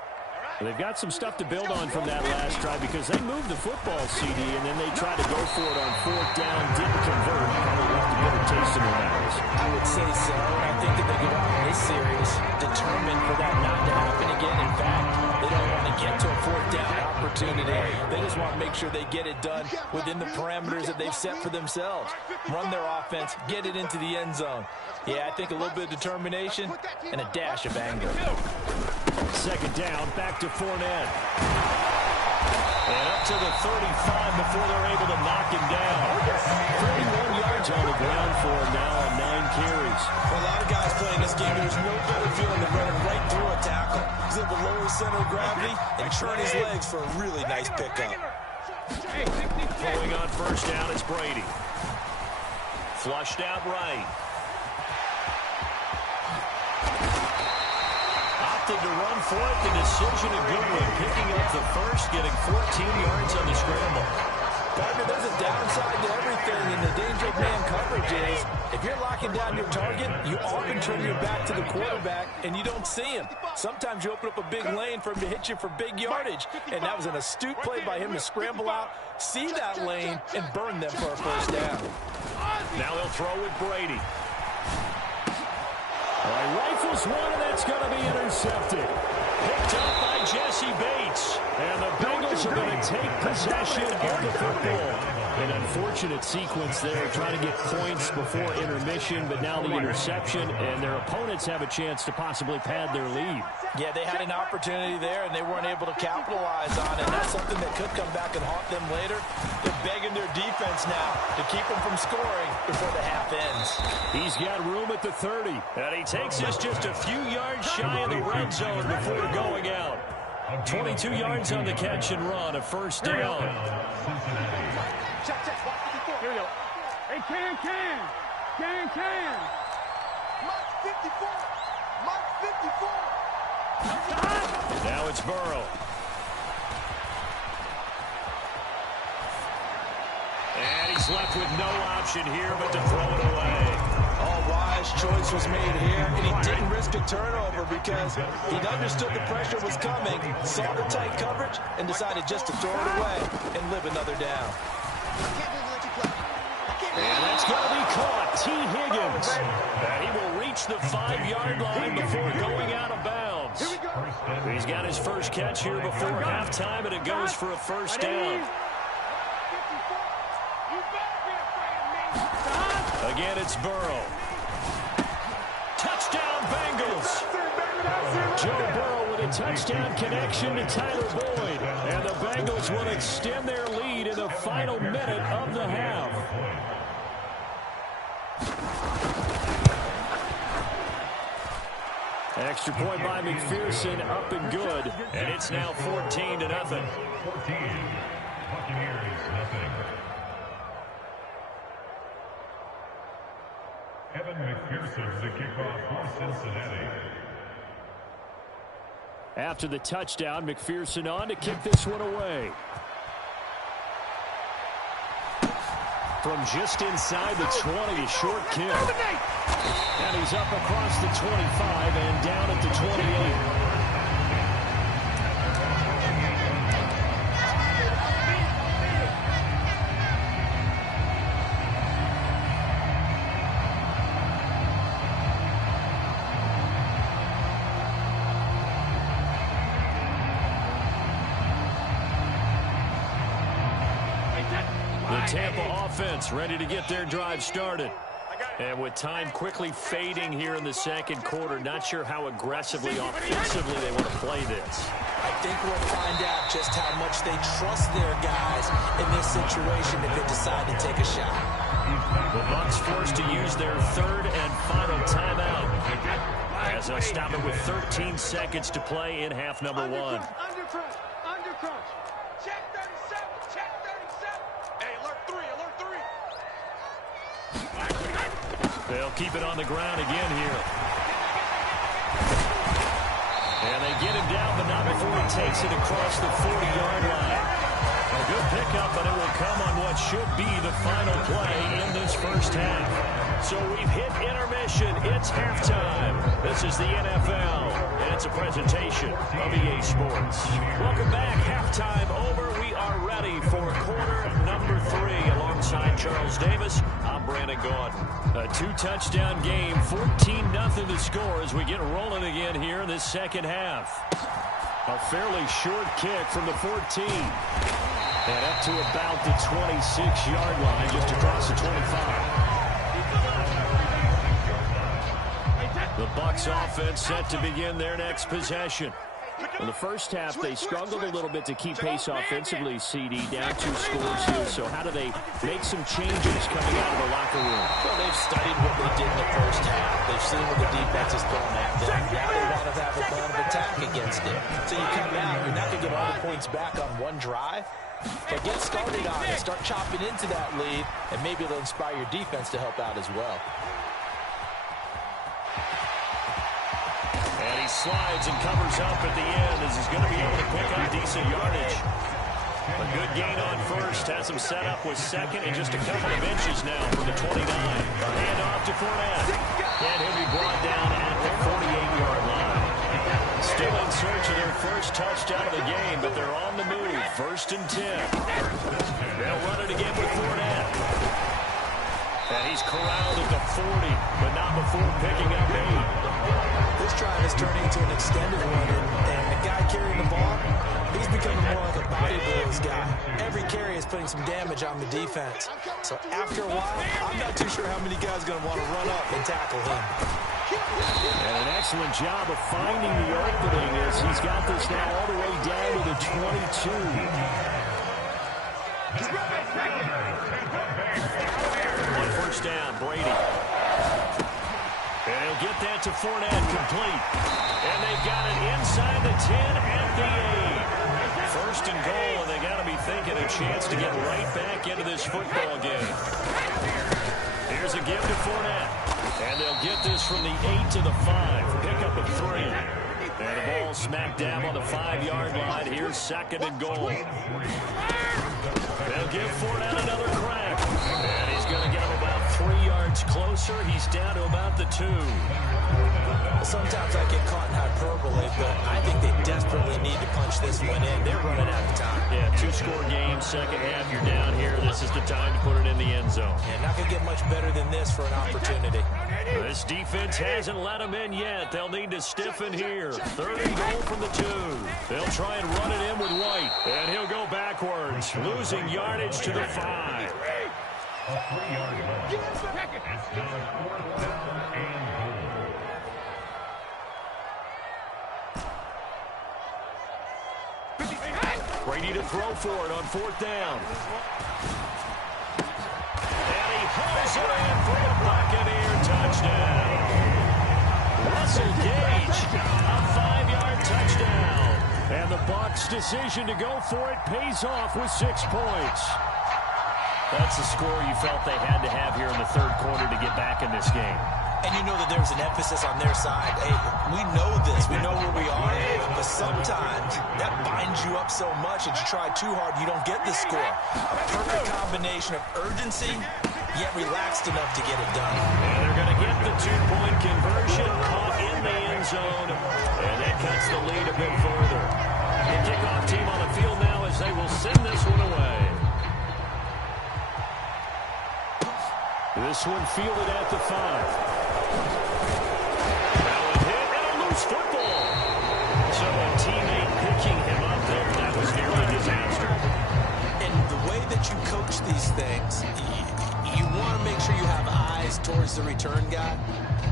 They've got some stuff to build on from that last drive because they moved the football, CD, and then they tried to go for it on 4th down, didn't convert, probably left a bitter taste in their mouths. I would say so, and I think that they go out in this series determined for that not to happen again. In fact, they don't want to get to a 4th down opportunity. They just want to make sure they get it done within the parameters that they've set for themselves. Run their offense, get it into the end zone. Yeah, I think a little bit of determination and a dash of anger. 2nd down, back to Fournette. And up to the 35 before they're able to knock him down. 31 yards on the ground for him now on 9 carries. For a lot of guys playing this game, there's no better feeling than running right through a tackle. He's able to lower his center of gravity and turn his legs for a really nice pickup. Throwing on 1st down, it's Brady. Flushed out right. Opted to run for it. The decision a good one. Picking up the first, getting 14 yards on the scramble. Partner, there's a downside to everything, and the danger of man coverage is if you're locking down your target, you often turn your back to the quarterback, and you don't see him. Sometimes you open up a big lane for him to hit you for big yardage, and that was an astute play by him to scramble out, see that lane, and burn them for a 1st down. Now he'll throw with Brady. Rifles one, and that's going to be intercepted. Picked up by Jesse Bates. And the Bengals are going to take possession of the football. An unfortunate sequence there, trying to get points before intermission, but now the interception, and their opponents have a chance to possibly pad their lead. Yeah, they had an opportunity there, and they weren't able to capitalize on it. That's something that could come back and haunt them later. They're begging their defense now to keep them from scoring before the half ends. He's got room at the 30. And he takes us just a few yards shy of the red zone before going out. 22 yards on the catch and run, a 1st down. Check. Here we go. Hey, Can. Mark 54. Mark 54. Now it's Burrow. And he's left with no option here but to throw it away. Wise choice was made here, and he didn't risk a turnover because he understood the pressure was coming, saw the tight coverage, and decided just to throw it away and live another down. And that's going to be caught. T. Higgins. And he will reach the 5-yard line before going out of bounds. He's got his first catch here before halftime, and it goes for a 1st down. Again, it's Burrow. Touchdown, Bengals. Joe Burrow with a touchdown connection to Tyler Boyd. And the Bengals will extend their lead in the final minute of the half. Extra point by McPherson, up and good. And it's now 14-0. 14. Buccaneers, nothing. Evan McPherson, the kickoff for Cincinnati. After the touchdown, McPherson on to kick this one away. From just inside the 20, a short kick. And he's up across the 25 and down at the 28. Tampa offense ready to get their drive started. And with time quickly fading here in the 2nd quarter, not sure how aggressively, offensively they want to play this. I think we'll find out just how much they trust their guys in this situation if they decide to take a shot. The Bucs forced to use their 3rd and final timeout as they'll stop it with 13 seconds to play in half number 1. Under crunch. Check 37. Hey, alert 3. They'll keep it on the ground again here. And they get him down, but not before he takes it across the 40-yard line. A good pickup, but it will come on what should be the final play in this 1st half. So we've hit intermission. It's halftime. This is the NFL, and it's a presentation of EA Sports. Welcome back. Halftime over. We are ready for quarter number 3. Alongside Charles Davis, I'm Brandon Gaudin. A 2-touchdown game, 14-0 to score as we get rolling again here in this second half. A fairly short kick from the 14. And up to about the 26-yard line, just across the 25. The Bucs offense set to begin their next possession. In the first half, they struggled a little bit to keep pace offensively, CD, down 2 scores here. So how do they make some changes coming out of the locker room? Well, they've studied what they did in the first half. They've seen what the defense is throwing at them. Now they want to have a plan of attack against it. So you come out, you're not going to get all the points back on one drive. But get started on it, start chopping into that lead, and maybe it'll inspire your defense to help out as well. And he slides and covers up at the end as he's going to be able to pick up decent yardage. A good gain on first. Has him set up with second and just a couple of inches now from the 29. Hand off to Fournette. And he'll be brought down at the 48-yard line. Still in search of their first touchdown of the game, but they're on the move. 1st and 10. They'll run it again with Fournette. And he's corralled at the 40, but not before picking up 8. This drive is turning into an extended one, and the guy carrying the ball, he's becoming more like a body blows guy. Every carry is putting some damage on the defense. So after a while, I'm not too sure how many guys are going to want to run up and tackle him. And an excellent job of finding the opening as he's got this now all the way down to the 22. On first down, Brady. And he'll get that to Fournette, complete. And they've got it inside the 10 at the 8. 1st and goal, and they got to be thinking a chance to get right back into this football game. Here's a give to Fournette. And they'll get this from the 8 to the 5. Pick up a 3. And the ball smack dab on the 5-yard line. Here's 2nd and goal. They'll give Fournette another crack. And he's going to get him about 3 yards closer. He's down to about the 2. Sometimes I get caught in hyperbole, but I think they desperately need to punch this one in. They're running out of time. Yeah, 2-score game, second half, you're down here. This is the time to put it in the end zone. Yeah, not going to get much better than this for an opportunity. This defense hasn't let them in yet. They'll need to stiffen here. 3rd and goal from the 2. They'll try and run it in with White. And he'll go backwards, losing yardage to the 5. A 3-yard run. It's now 4th down and goal. Brady to throw for it on 4th down. And he hauls it in for a Buccaneer touchdown. Russell Gage, a 5-yard touchdown. And the Bucs' decision to go for it pays off with 6 points. That's the score you felt they had to have here in the 3rd quarter to get back in this game. And you know that there's an emphasis on their side. Hey, we know this. We know where we are. But sometimes that binds you up so much that you try too hard, you don't get the score. A perfect combination of urgency, yet relaxed enough to get it done. And they're going to get the 2-point conversion, caught in the end zone. And that cuts the lead a bit further. The kickoff team on the field now as they will send this one away. This one fielded at the 5. Now a hit and a loose football. So a teammate picking him up there. That was nearly a disaster. And the way that you coach these things, you want to make sure you have eyes towards the return guy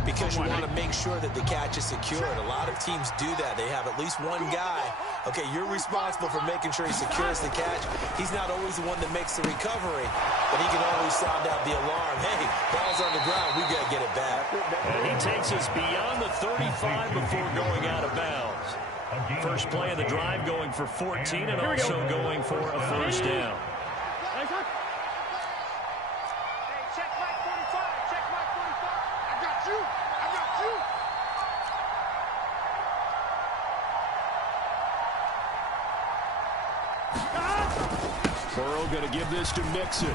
because you want to make sure that the catch is secured. A lot of teams do that. They have at least one guy. Okay, you're responsible for making sure he secures the catch. He's not always the one that makes the recovery, but he can always sound out the alarm. Hey, ball's on the ground. We got to get it back. And he takes us beyond the 35 before going out of bounds. First play of the drive going for 14 and also going for a 1st down. Burrow going to give this to Mixon.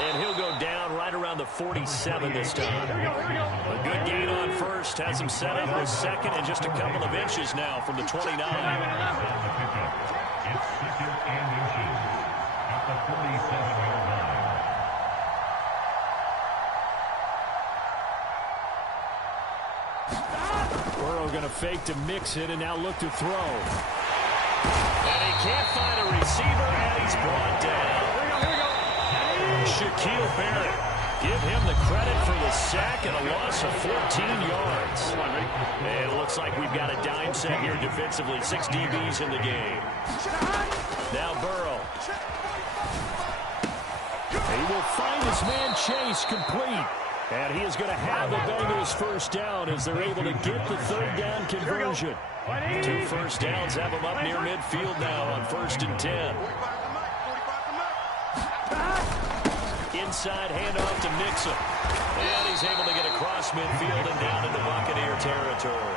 And he'll go down right around the 47 this time. A good gain on first. Has him set up with second and just a couple of inches now from the 29. It's second and inches at the 47-yard line. Burrow going to fake to mix it and now look to throw. And he can't find a receiver, and he's brought down. Shaquille Barrett. Give him the credit for the sack and a loss of 14 yards. And it looks like we've got a dime set here defensively. 6 DBs in the game. Now Burrow. He will find his man Chase complete. And he is going to have the Bengals first down as they're able to get the third down conversion. 2 first downs have him up near midfield now on 1st and 10. Inside handoff to Mixon. And he's able to get across midfield and down into Buccaneer territory.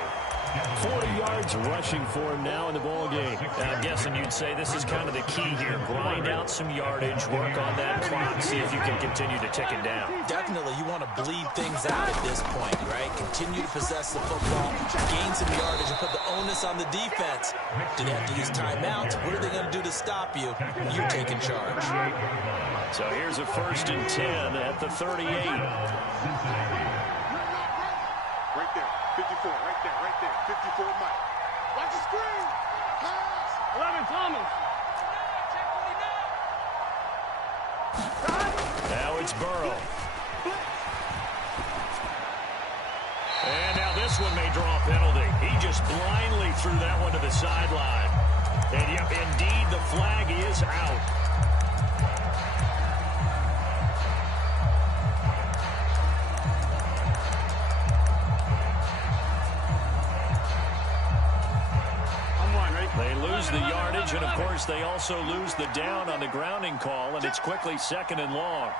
40 yards rushing for him now in the ball game. I'm guessing you'd say this is kind of the key here. Grind out some yardage, work on that clock, see if you can continue to tick it down. Definitely, you want to bleed things out at this point, right? Continue to possess the football, gain some yardage, and put the onus on the defense. Do they have to use timeouts? What are they going to do to stop you? You're taking charge. So here's a 1st and 10 at the 38. Right there, 54, right there, 54 Mike. Watch the screen. Pass. 11 Thomas. Now it's Burrow. And now this one may draw a penalty. He just blindly threw that one to the sideline. And yep, indeed, the flag is out. They lose the yardage, and of course they also lose the down on the grounding call, and it's quickly 2nd and long.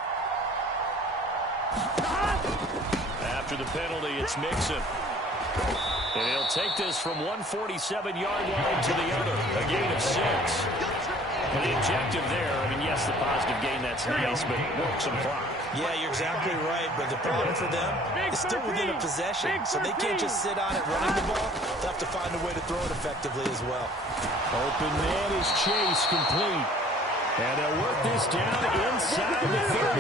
After the penalty, it's Mixon. And he'll take this from one 47-yard line to the other, a gain of 6. And the objective there, I mean, yes, the positive gain, that's nice, but work some clock. Yeah, you're exactly right, but the problem for them is still within a possession, so they can't just sit on it running the ball. They'll have to find a way to throw it effectively as well. Open man is Chase complete. And they'll work this down inside the 30.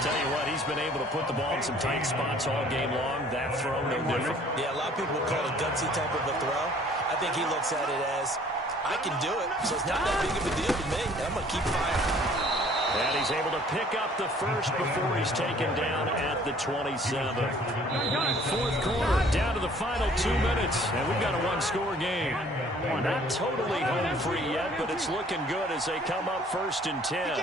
Tell you what, he's been able to put the ball in some tight spots all game long. That throw, no different. Yeah, a lot of people would call it a gutsy type of a throw. I think he looks at it as, I can do it, so it's not that big of a deal to me. I'm going to keep firing. And he's able to pick up the first before he's taken down at the 27. 4th quarter, down to the final 2 minutes, and we've got a 1-score game. Not totally home free yet, but it's looking good as they come up 1st and 10.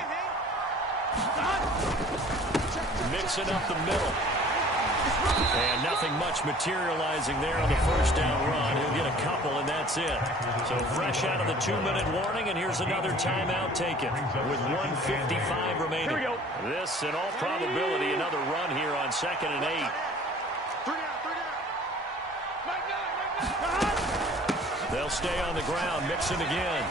Mixing up the middle. And nothing much materializing there on the first down run. He'll get a couple, and that's it. So fresh out of the 2-minute warning, and here's another timeout taken with 1:55 remaining. This, in all probability, another run here on 2nd and 8. They'll stay on the ground, Mixon again.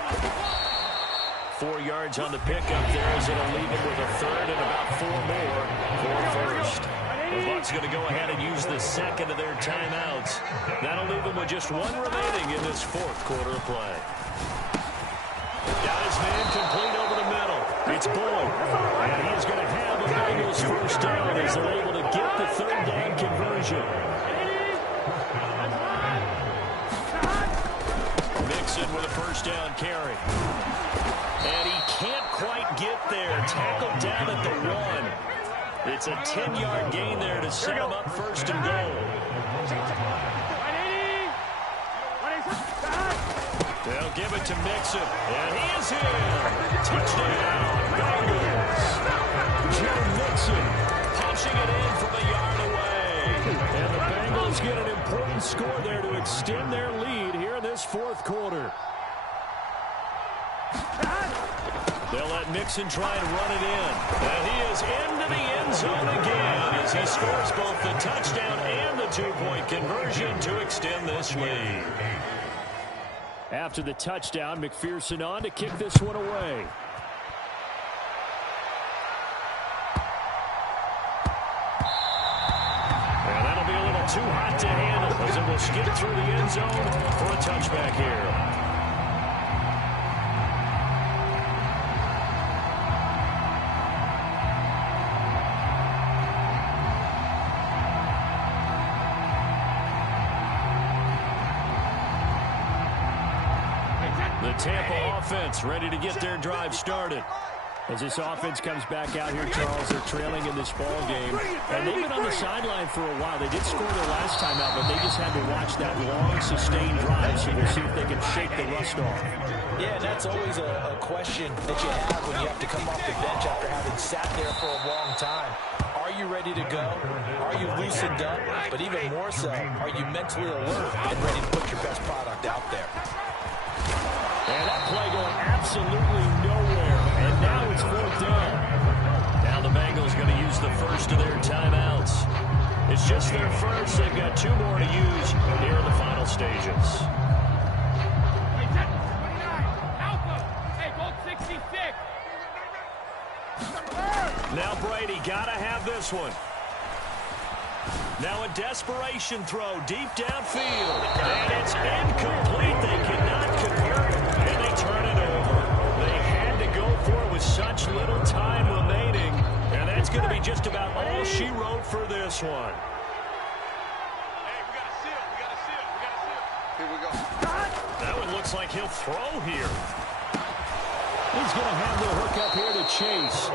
4 yards on the pickup there as it'll leave him with a 3rd and about 4 more for 1st. The Bucs going to go ahead and use the 2nd of their timeouts. That'll leave them with just 1 remaining in this 4th quarter of play. Got his man complete over the middle. It's Boyd. And he's going to have a Bengals first down as they're able to get the 3rd down conversion. Mixon with a first down carry. And he can't quite get there. Tackled down at the 1. It's a 10-yard gain there to set him up 1st and goal. They'll give it to Mixon. And he is in. Touchdown, Bengals. Joe Mixon punching it in from a yard away. And the Bengals get an important score there to extend their lead here in this 4th quarter. They'll let Mixon try and run it in. And he is into the end zone again as he scores both the touchdown and the 2-point conversion to extend this lead. After the touchdown, McPherson on to kick this one away. too hot to handle as it will skip through the end zone for a touchback here. The Tampa offense ready to get their drive started. As this offense comes back out here, Charles, they're trailing in this ball game. And they've been on the sideline for a while. They did score their last time out, but they just had to watch that long, sustained drive. So we'll see if they can shake the rust off. Yeah, and that's always a question that you have when you have to come off the bench after having sat there for a long time. Are you ready to go? Are you loosened up? But even more so, are you mentally alert and ready to put your best product out there? And that play going absolutely nowhere. And now it's 4th down. Now the Bengals going to use the first of their timeouts. It's just their first. They've got 2 more to use here in the final stages. Now Brady got to have this one. Now a desperation throw deep downfield. And it's incomplete. They cannot convert. And they turn it over. They had to go for it with such little time remaining. And that's going to be just about all she wrote for this one. Hey, we got a seal. We got a seal. We got a seal. Here we go. That one looks like he'll throw here. He's going to have the hook up here to Chase.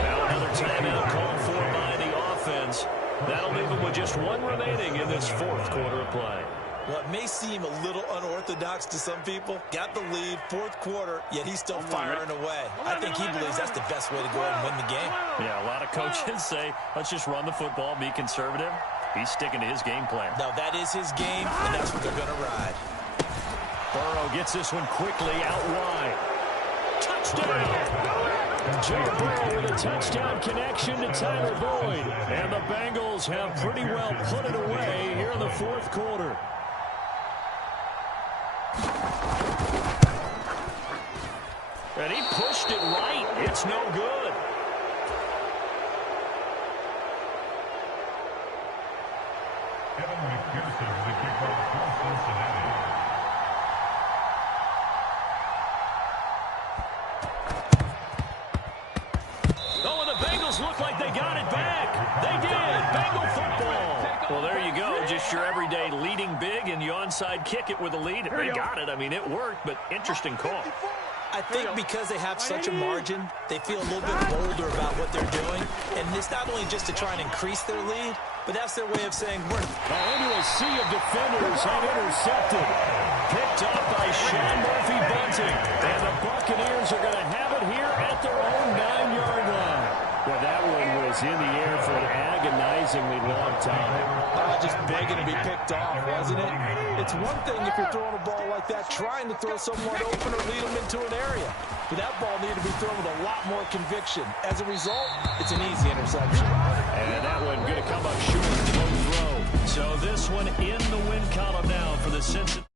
Now another timeout called for by the offense. That'll leave him with just 1 remaining in this 4th quarter of play. Well, it may seem a little unorthodox to some people. Got the lead, 4th quarter, yet he's still firing away. I think he believes that's the best way to go ahead and win the game. Yeah, a lot of coaches say, let's just run the football, be conservative. He's sticking to his game plan. No, that is his game, and that's what they're going to ride. Burrow gets this one quickly out wide. Touchdown! Joe Burrow with a touchdown connection to Tyler Boyd. And the Bengals have pretty well put it away here in the 4th quarter. And he pushed it right. It's no good. Kevin McPherson, the kicker for Cincinnati. Oh, and the Bengals look like they got it back. They did. Bengal football. Well, there you go. Just your everyday leading big, and you onside kick it with a lead. They got it. I mean, it worked, but interesting call. I think because they have such a margin, they feel a little bit bolder about what they're doing. And it's not only just to try and increase their lead, but that's their way of saying we're into a sea of defenders and intercepted. Picked up by Sean Murphy-Bunting. And the Buccaneers are going to have it here at their own 9-yard line. Well, that one was in the air for an agonizingly long time. Just begging to be picked off, wasn't it? It's one thing if you're throwing a ball like that, trying to throw someone open or lead them into an area. But that ball needed to be thrown with a lot more conviction. As a result, it's an easy interception. And that one going to come up short, no throw. So this one in the win column now for the Cincinnati.